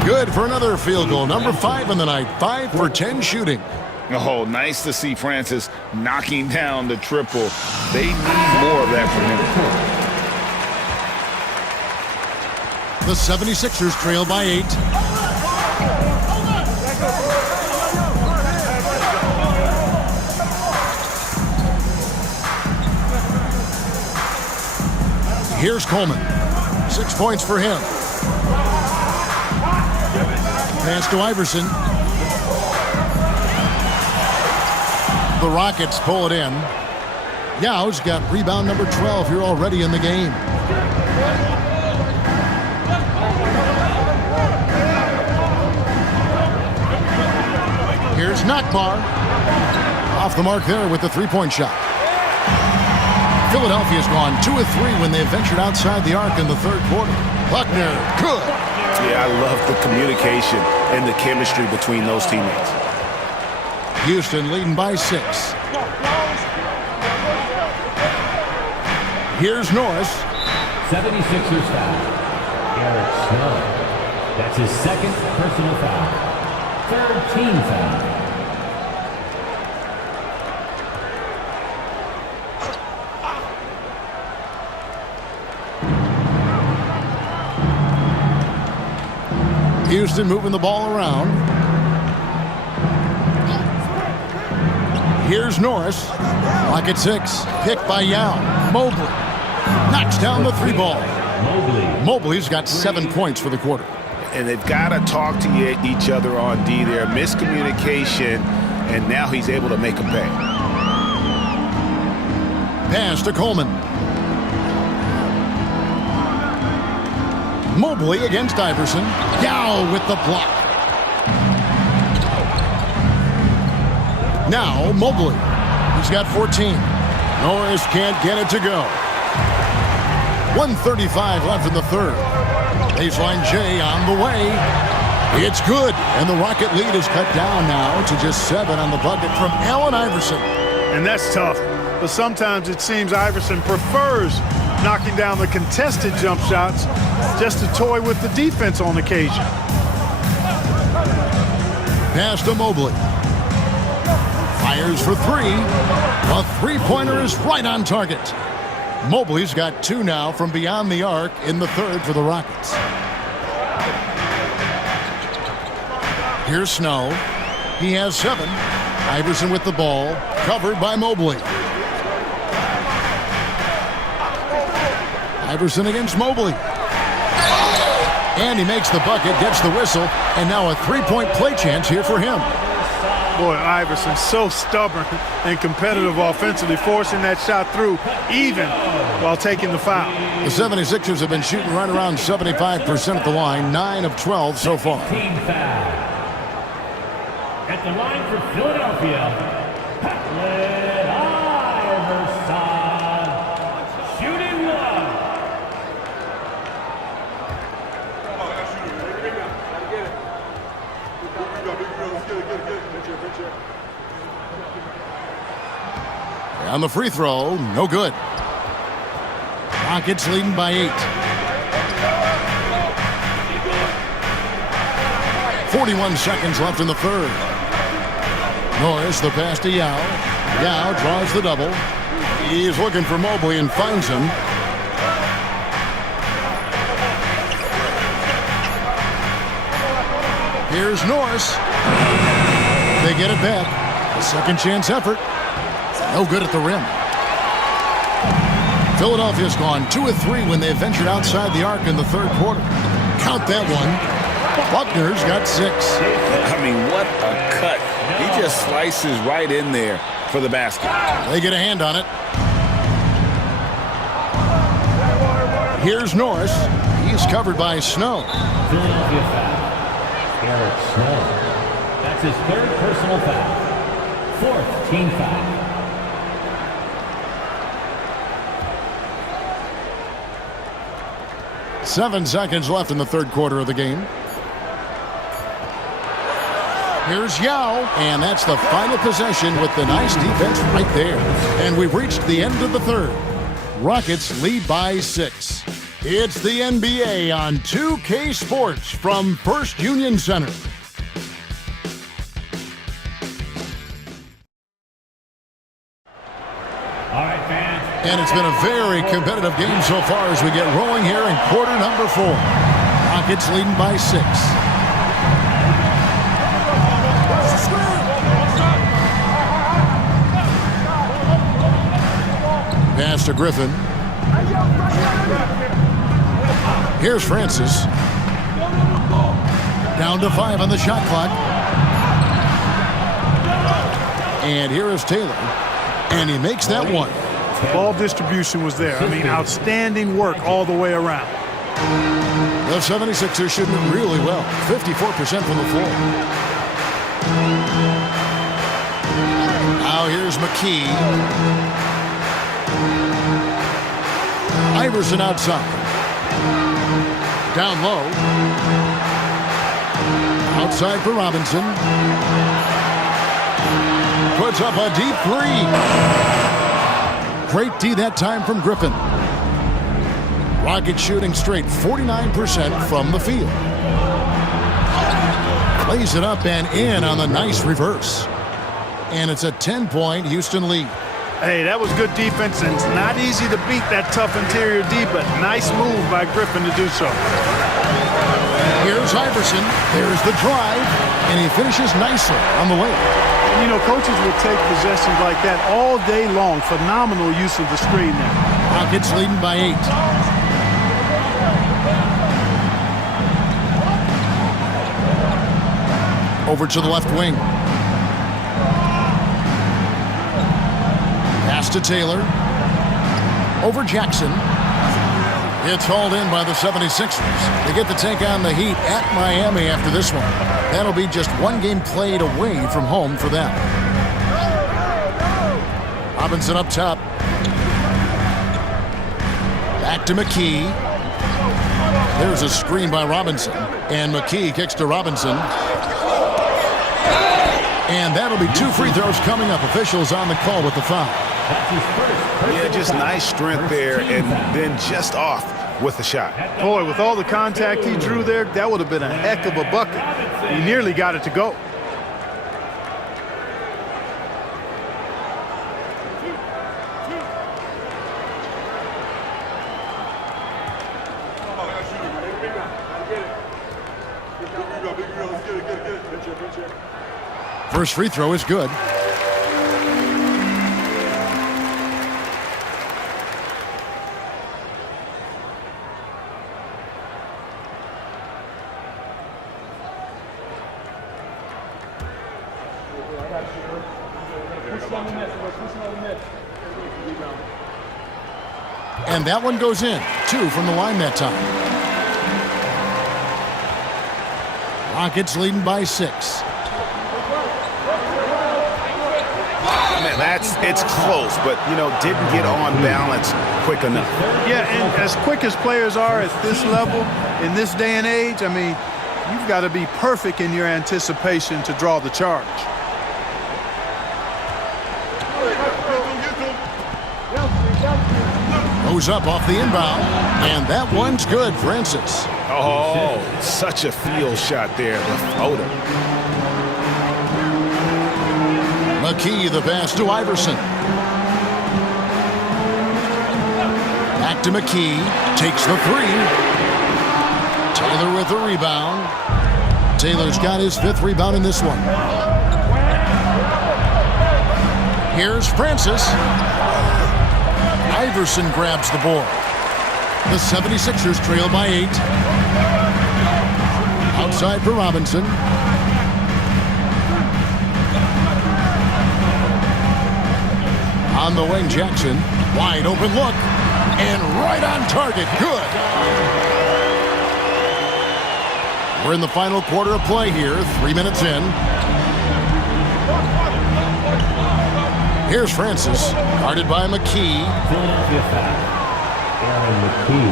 Good for another field goal. Number 5 in the night. 5 for 10 shooting. Oh, nice to see Francis knocking down the triple. They need more of that from him. The 76ers trail by 8. Here's Coleman. 6 points for him. Pass to Iverson. The Rockets pull it in. Yao's got rebound number 12 here already in the game. Here's Nakbar. Off the mark there with the three-point shot. Philadelphia's gone 2 of 3 when they ventured outside the arc in the third quarter. Buckner, good. Yeah, I love the communication and the chemistry between those teammates. Houston leading by 6. Here's Norris. 76ers foul. Eric Snow. That's his second personal foul. Third team foul. Houston moving the ball around. Here's Norris. Lock at 6. Picked by Yao. Mobley knocks down the 3 ball. Mobley's got 7 points for the quarter. And they've got to talk to each other on D there. Miscommunication, and now he's able to make them pay. Pass to Coleman. Mobley against Iverson. Yao with the block. Now Mobley. He's got 14. Norris can't get it to go. 1:35 left in the third. Baseline J on the way. It's good. And the Rocket lead is cut down now to just 7 on the bucket from Allen Iverson. And that's tough. But sometimes it seems Iverson prefers knocking down the contested jump shots just to toy with the defense on occasion. Pass to Mobley. Fires for 3. A three-pointer is right on target. Mobley's got 2 now from beyond the arc in the third for the Rockets. Here's Snow. He has 7. Iverson with the ball. Covered by Mobley. Iverson against Mobley. And he makes the bucket, gets the whistle, and now a three-point play chance here for him. Boy, Iverson so stubborn and competitive offensively, forcing that shot through even while taking the foul. The 76ers have been shooting right around 75% at the line, 9 of 12 so far. Team foul. At the line for Philadelphia, Iverson. Shooting 1. On the free throw, no good. Rockets leading by 8. 41 seconds left in the third. Norris, the pass to Yao. Yao draws the double. He's looking for Mobley and finds him. Here's Norris. They get it back. A second chance effort. No good at the rim. Philadelphia's gone 2 of 3 when they ventured outside the arc in the third quarter. Count that one. Buckner's got 6. I mean, what a cut. He just slices right in there for the basket. They get a hand on it. Here's Norris. He's covered by Snow. Philadelphia foul. Eric Snow. That's his third personal foul. Fourth team foul. Seven seconds left in the third quarter of the game. Here's Yao, and that's the final possession with the nice defense right there. And we've reached the end of the third. Rockets lead by 6. It's the NBA on 2K Sports from First Union Center. All right, fans. And it's been a very competitive game so far as we get rolling here in quarter number 4. Rockets leading by 6. Pass to Griffin. Here's Francis. Down to 5 on the shot clock. And here is Taylor. And he makes that one. Ball distribution was there. I mean, outstanding work all the way around. The 76ers shooting it really well. 54% from the floor. Now here's McKee. Iverson outside. Down low. Outside for Robinson. Puts up a deep 3. Great D that time from Griffin. Rockets shooting straight 49% from the field. Plays it up and in on the nice reverse. And it's a 10-point Houston lead. Hey, that was good defense, and it's not easy to beat that tough interior D, but nice move by Griffin to do so. Here's Iverson. There's the drive, and he finishes nicely on the way. You know, coaches will take possessions like that all day long. Phenomenal use of the screen there. Rockets leading by 8. Over to the left wing. Pass to Taylor. Over Jackson. It's hauled in by the 76ers. They get to take on the Heat at Miami after this one. That'll be just one game played away from home for them. Robinson up top. Back to McKee. There's a screen by Robinson. And McKee kicks to Robinson. And that'll be 2 free throws coming up. Officials on the call with the foul. Yeah, just nice strength there, and then just off with the shot. Boy, with all the contact he drew there, that would have been a heck of a bucket. He nearly got it to go. First free throw is good. And that one goes in. 2 from the line that time. Rockets leading by 6. Man, it's close, but, you know, didn't get on balance quick enough. Yeah, and as quick as players are at this level, in this day and age, I mean, you've got to be perfect in your anticipation to draw the charge. Goes up off the inbound, and that one's good, Francis. Oh, such a field shot there, the floater. McKee, the pass to Iverson. Back to McKee, takes the 3. Taylor with the rebound. Taylor's got his 5th rebound in this one. Here's Francis. Iverson grabs the board. The 76ers trail by 8. Outside for Robinson. On the wing, Jackson. Wide open look. And right on target. Good. We're in the final quarter of play here. 3 minutes in. Here's Francis. Guarded by McKee.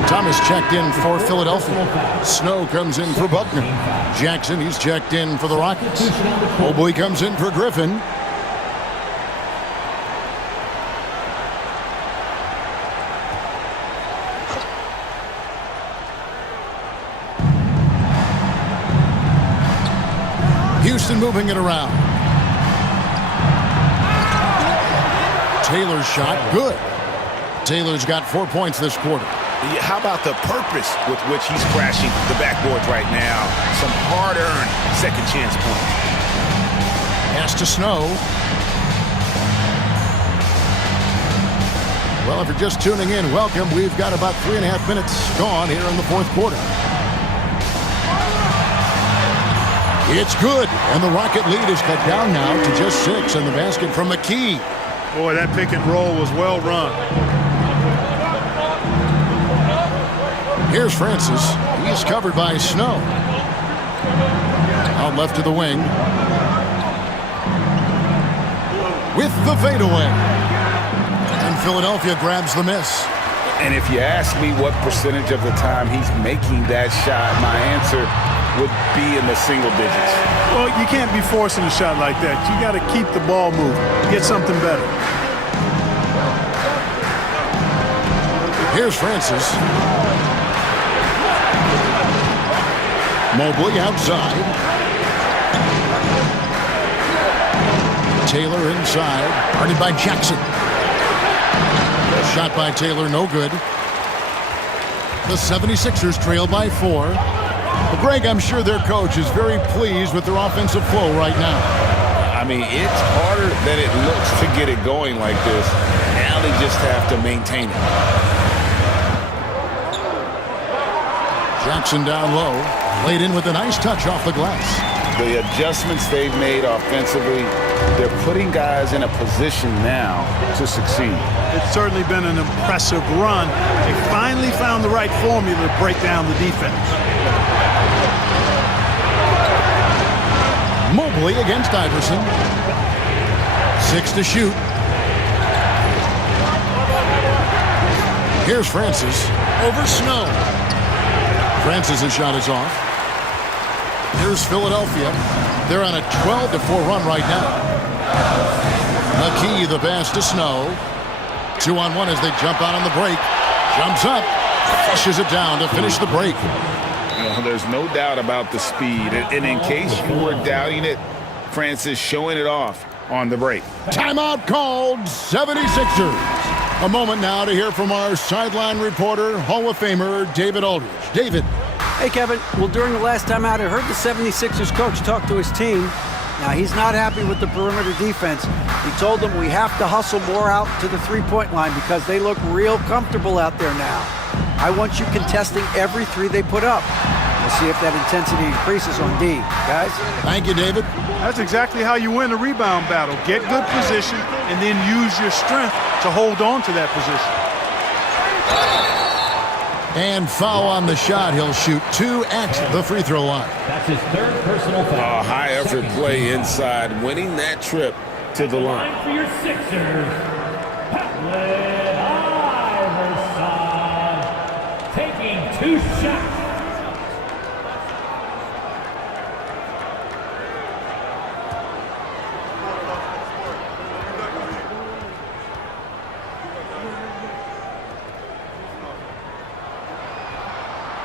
Thomas checked in for Philadelphia. Snow comes in for Buckner. Jackson, he's checked in for the Rockets. Mobley comes in for Griffin. Houston moving it around. Taylor's shot, good. Taylor's got 4 points this quarter. How about the purpose with which he's crashing the backboards right now? Some hard-earned second chance points. Pass to Snow. Well, if you're just tuning in, welcome. We've got about 3.5 minutes gone here in the fourth quarter. It's good, and the Rocket lead is cut down now to just 6, and the basket from McKee. Boy, that pick and roll was well run. Here's Francis. He's covered by Snow. Out left to the wing. With the fadeaway. And Philadelphia grabs the miss. And if you ask me what percentage of the time he's making that shot, my answer would be in the single digits. Well, you can't be forcing a shot like that. You got to keep the ball moving. Get something better. Here's Francis. Mobley outside. Taylor inside. Guarded by Jackson. Shot by Taylor, no good. The 76ers trail by 4. Well, Greg, I'm sure their coach is very pleased with their offensive flow right now. I mean, it's harder than it looks to get it going like this. Now they just have to maintain it. Jackson down low. Laid in with a nice touch off the glass. The adjustments they've made offensively, they're putting guys in a position now to succeed. It's certainly been an impressive run. They finally found the right formula to break down the defense. Mobley against Iverson. 6 to shoot. Here's Francis. Over Snow. Francis' shot is off. Here's Philadelphia. They're on a 12-4 run right now. McKee, the pass to Snow. 2-on-1 as they jump out on the break. Jumps up. Flushes it down to finish the break. There's no doubt about the speed. And in case you were doubting it, Francis showing it off on the break. Timeout called, 76ers. A moment now to hear from our sideline reporter, Hall of Famer David Aldridge. David. Hey, Kevin. Well, during the last time out, I heard the 76ers coach talk to his team. Now, he's not happy with the perimeter defense. He told them we have to hustle more out to the three-point line because they look real comfortable out there now. I want you contesting every three they put up. We'll see if that intensity increases on D. Guys? Thank you, David. That's exactly how you win a rebound battle. Get good position and then use your strength to hold on to that position. And foul on the shot. He'll shoot 2 at the free throw line. That's his third personal foul. A high-effort play inside, winning that trip to the line. For your Sixers, Patrick Iverson, taking 2 shots.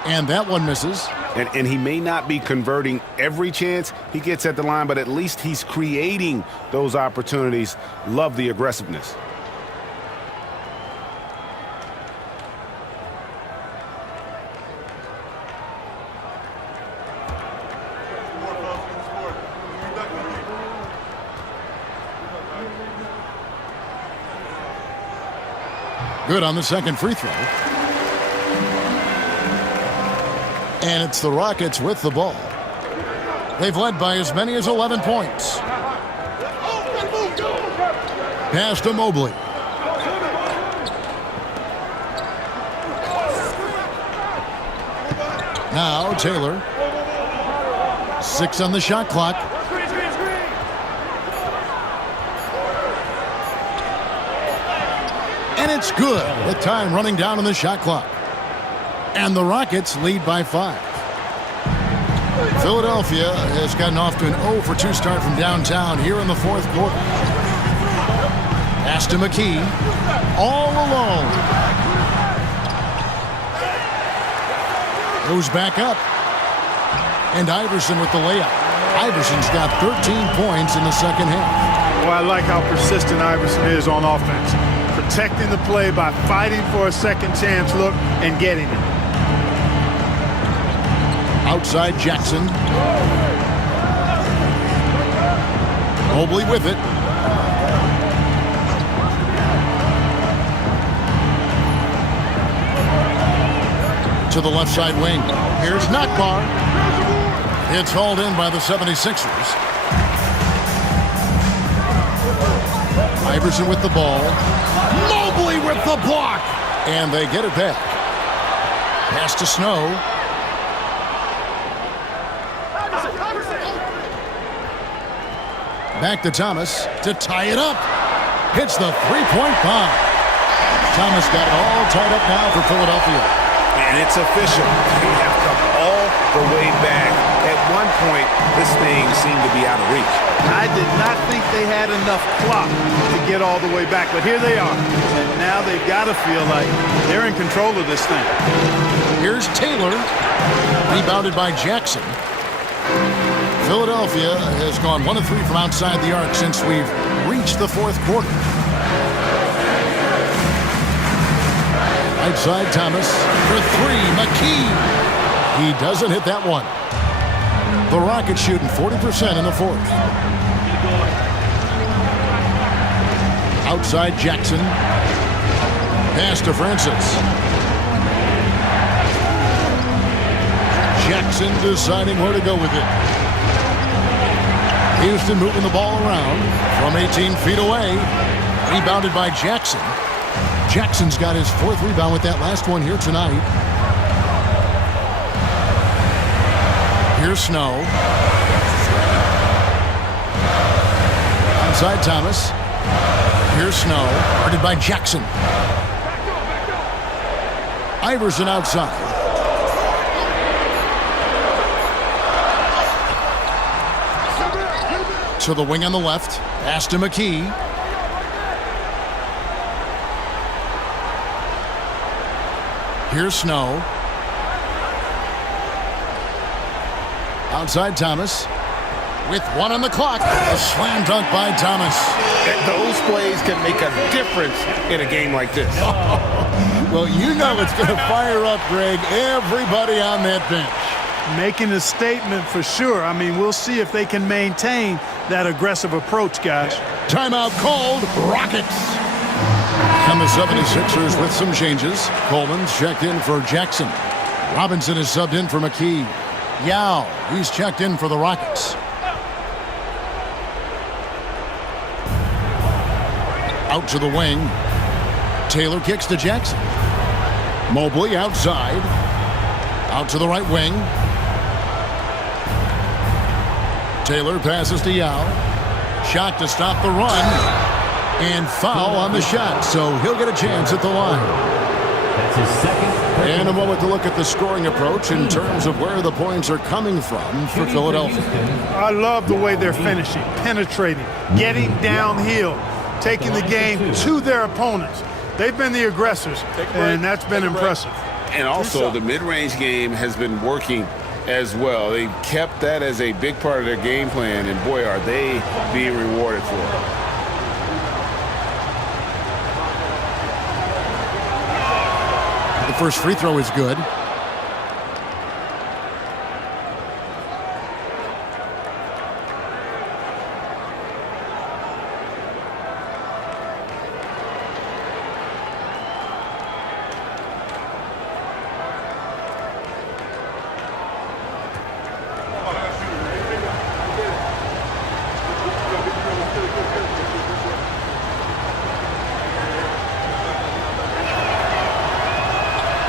And that one misses. And he may not be converting every chance he gets at the line, but at least he's creating those opportunities. Love the aggressiveness. Good on the second free throw. And it's the Rockets with the ball. They've led by as many as 11 points. Pass to Mobley. Now Taylor. 6 on the shot clock. And it's good with time running down on the shot clock. And the Rockets lead by 5. Philadelphia has gotten off to an 0-for-2 start from downtown here in the fourth quarter. Pass to McKee. All alone. Goes back up. And Iverson with the layup. Iverson's got 13 points in the second half. Well, I like how persistent Iverson is on offense. Protecting the play by fighting for a second chance look and getting it. Outside Jackson. Mobley with it. To the left side wing. Here's Nakbar. It's hauled in by the 76ers. Iverson with the ball. Mobley with the block. And they get it back. Pass to Snow. Back to Thomas to tie it up. Hits the three-point bomb. Thomas got it all tied up now for Philadelphia. And it's official. They have come all the way back. At one point, this thing seemed to be out of reach. I did not think they had enough clock to get all the way back, but here they are. And now they've got to feel like they're in control of this thing. Here's Taylor. Rebounded by Jackson. Philadelphia has gone 1 of 3 from outside the arc since we've reached the fourth quarter. Outside Thomas for 3. McKee. He doesn't hit that one. The Rockets shooting 40% in the fourth. Outside Jackson. Pass to Francis. Jackson deciding where to go with it. Houston moving the ball around from 18 feet away. Rebounded by Jackson. Jackson's got his 4th rebound with that last one here tonight. Here's Snow. Outside Thomas. Here's Snow. Guarded by Jackson. Iverson outside. To the wing on the left. Pass to McKee. Here's Snow. Outside Thomas. With 1 on the clock. A slam dunk by Thomas. Those plays can make a difference in a game like this. Well, you know it's going to fire up, Greg, everybody on that bench. Making a statement for sure. I mean, we'll see if they can maintain that aggressive approach, guys. Timeout called. Rockets. And the 76ers with some changes. Coleman's checked in for Jackson. Robinson is subbed in for McKee. Yao, he's checked in for the Rockets. Out to the wing. Taylor kicks to Jackson. Mobley outside. Out to the right wing. Taylor passes to Yao. Shot to stop the run. And foul on the shot, so he'll get a chance at the line. That's his second. And a moment to look at the scoring approach in terms of where the points are coming from for Philadelphia. I love the way they're finishing, penetrating, getting downhill, taking the game to their opponents. They've been the aggressors, and that's been impressive. And also, the mid-range game has been working as well. They kept that as a big part of their game plan, and boy, are they being rewarded for it. The first free throw is good.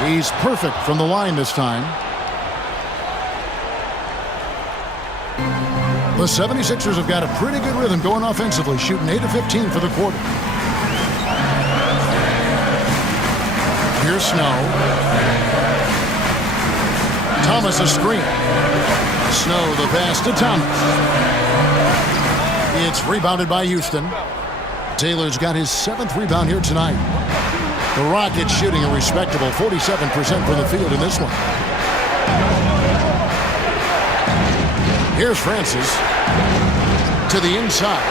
He's perfect from the line this time. The 76ers have got a pretty good rhythm going offensively, shooting 8 of 15 for the quarter. Here's Snow. Thomas a screen. Snow the pass to Thomas. It's rebounded by Houston. Taylor's got his 7th rebound here tonight. The Rockets shooting a respectable 47% from the field in this one. Here's Francis to the inside.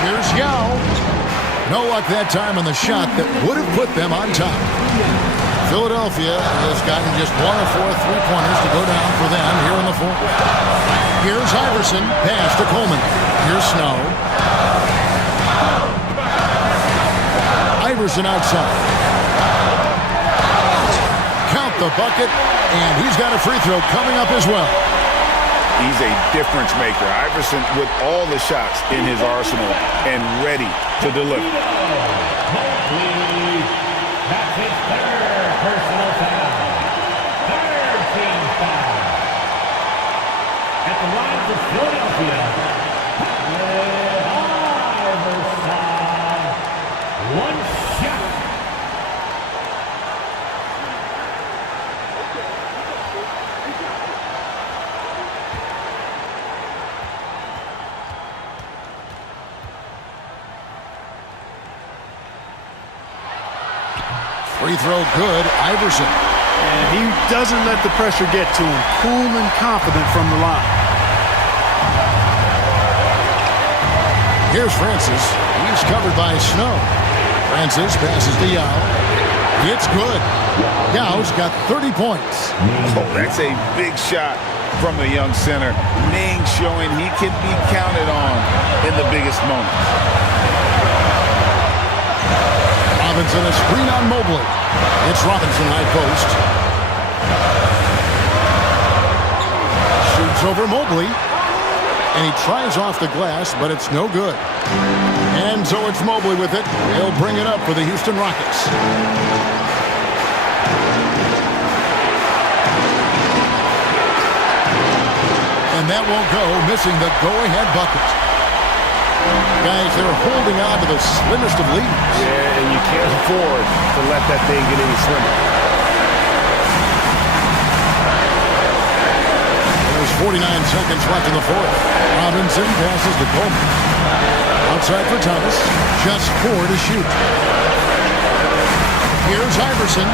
Here's Yao. No luck that time on the shot that would have put them on top. Philadelphia has gotten just 1 of 4 3-pointers to go down for them here in the fourth. Here's Iverson. Pass to Coleman. Here's Snow. Iverson outside. Count the bucket, and he's got a free throw coming up as well. He's a difference maker. Iverson with all the shots in his arsenal and ready to deliver. That's his third personal foul. Third team foul. At the line for Philadelphia, Iverson. One shot. Free throw good, Iverson. And he doesn't let the pressure get to him. Cool and confident from the line. Here's Francis. He's covered by Snow. Francis passes to Yao. It's good. Yao's got 30 points. Oh, that's a big shot from the young center. Ming showing he can be counted on in the biggest moments. Robinson a screen on Mobley. It's Robinson high post. Shoots over Mobley. And he tries off the glass, but it's no good. And so it's Mobley with it. He'll bring it up for the Houston Rockets. And that won't go, missing the go-ahead bucket. Guys, they're holding on to the slimmest of leads. Yeah, and you can't afford to let that thing get any slimmer. There's 49 seconds left in the fourth. Robinson passes to Coleman. Outside for Thomas. Just 4 to shoot. Here's Iverson.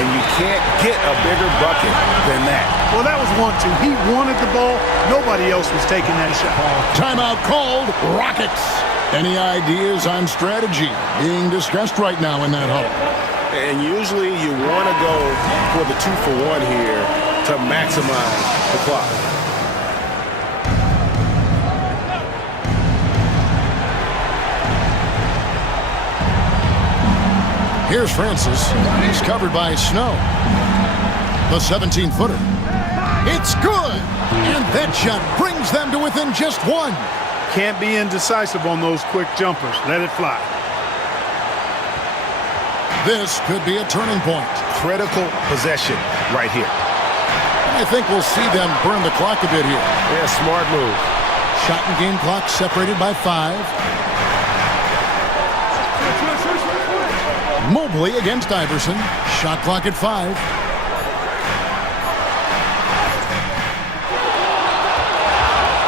And you can't get a bigger bucket than that. Well, that was 1-2. He wanted the ball. Nobody else was taking that shot. Timeout called. Rockets. Any ideas on strategy being discussed right now in that huddle? And usually you want to go for the 2-for-1 here to maximize the clock. Here's Francis. He's covered by Snow. The 17-footer. It's good! And that shot brings them to within just 1. Can't be indecisive on those quick jumpers. Let it fly. This could be a turning point. Critical possession right here. I think we'll see them burn the clock a bit here. Yeah, smart move. Shot and game clock separated by 5. Mobley against Iverson. Shot clock at 5.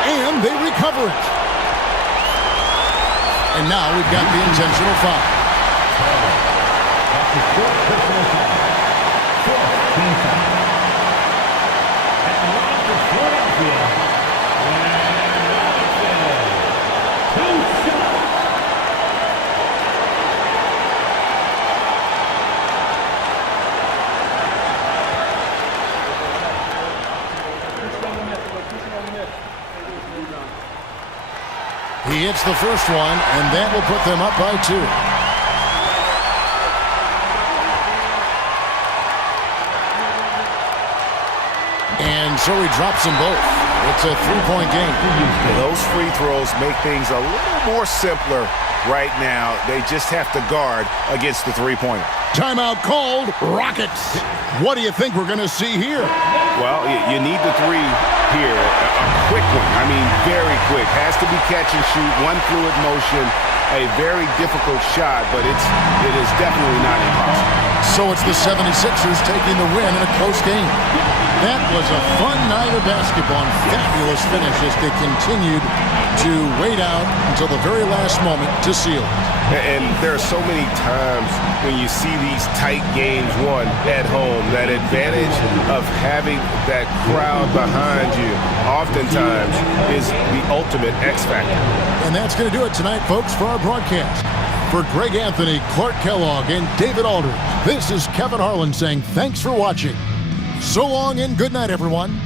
And they recover it. And now we've got the intentional foul. That's his fourth personal foul. Fourth team foul. At the line for Philadelphia, Robinson. 2 shots. He hits the first one, and that will put them up by 2. And so he drops them both. It's a 3-point game. Those free throws make things a little more simpler right now. They just have to guard against the 3-pointer. Timeout called. Rockets. What do you think we're going to see here? Well, you need the 3 here. A quick one. I mean, very quick. Has to be catch and shoot. One fluid motion. A very difficult shot, but it is definitely not impossible. So it's the 76ers taking the win in a close game. That was a fun night of basketball and fabulous finish as they continued to wait out until the very last moment to seal it. And there are so many times when you see these tight games won at home, that advantage of having that crowd behind you oftentimes is the ultimate X factor. And that's going to do it tonight, folks, for our broadcast. For Greg Anthony, Clark Kellogg, and David Aldridge, this is Kevin Harlan saying thanks for watching. So long and good night, everyone.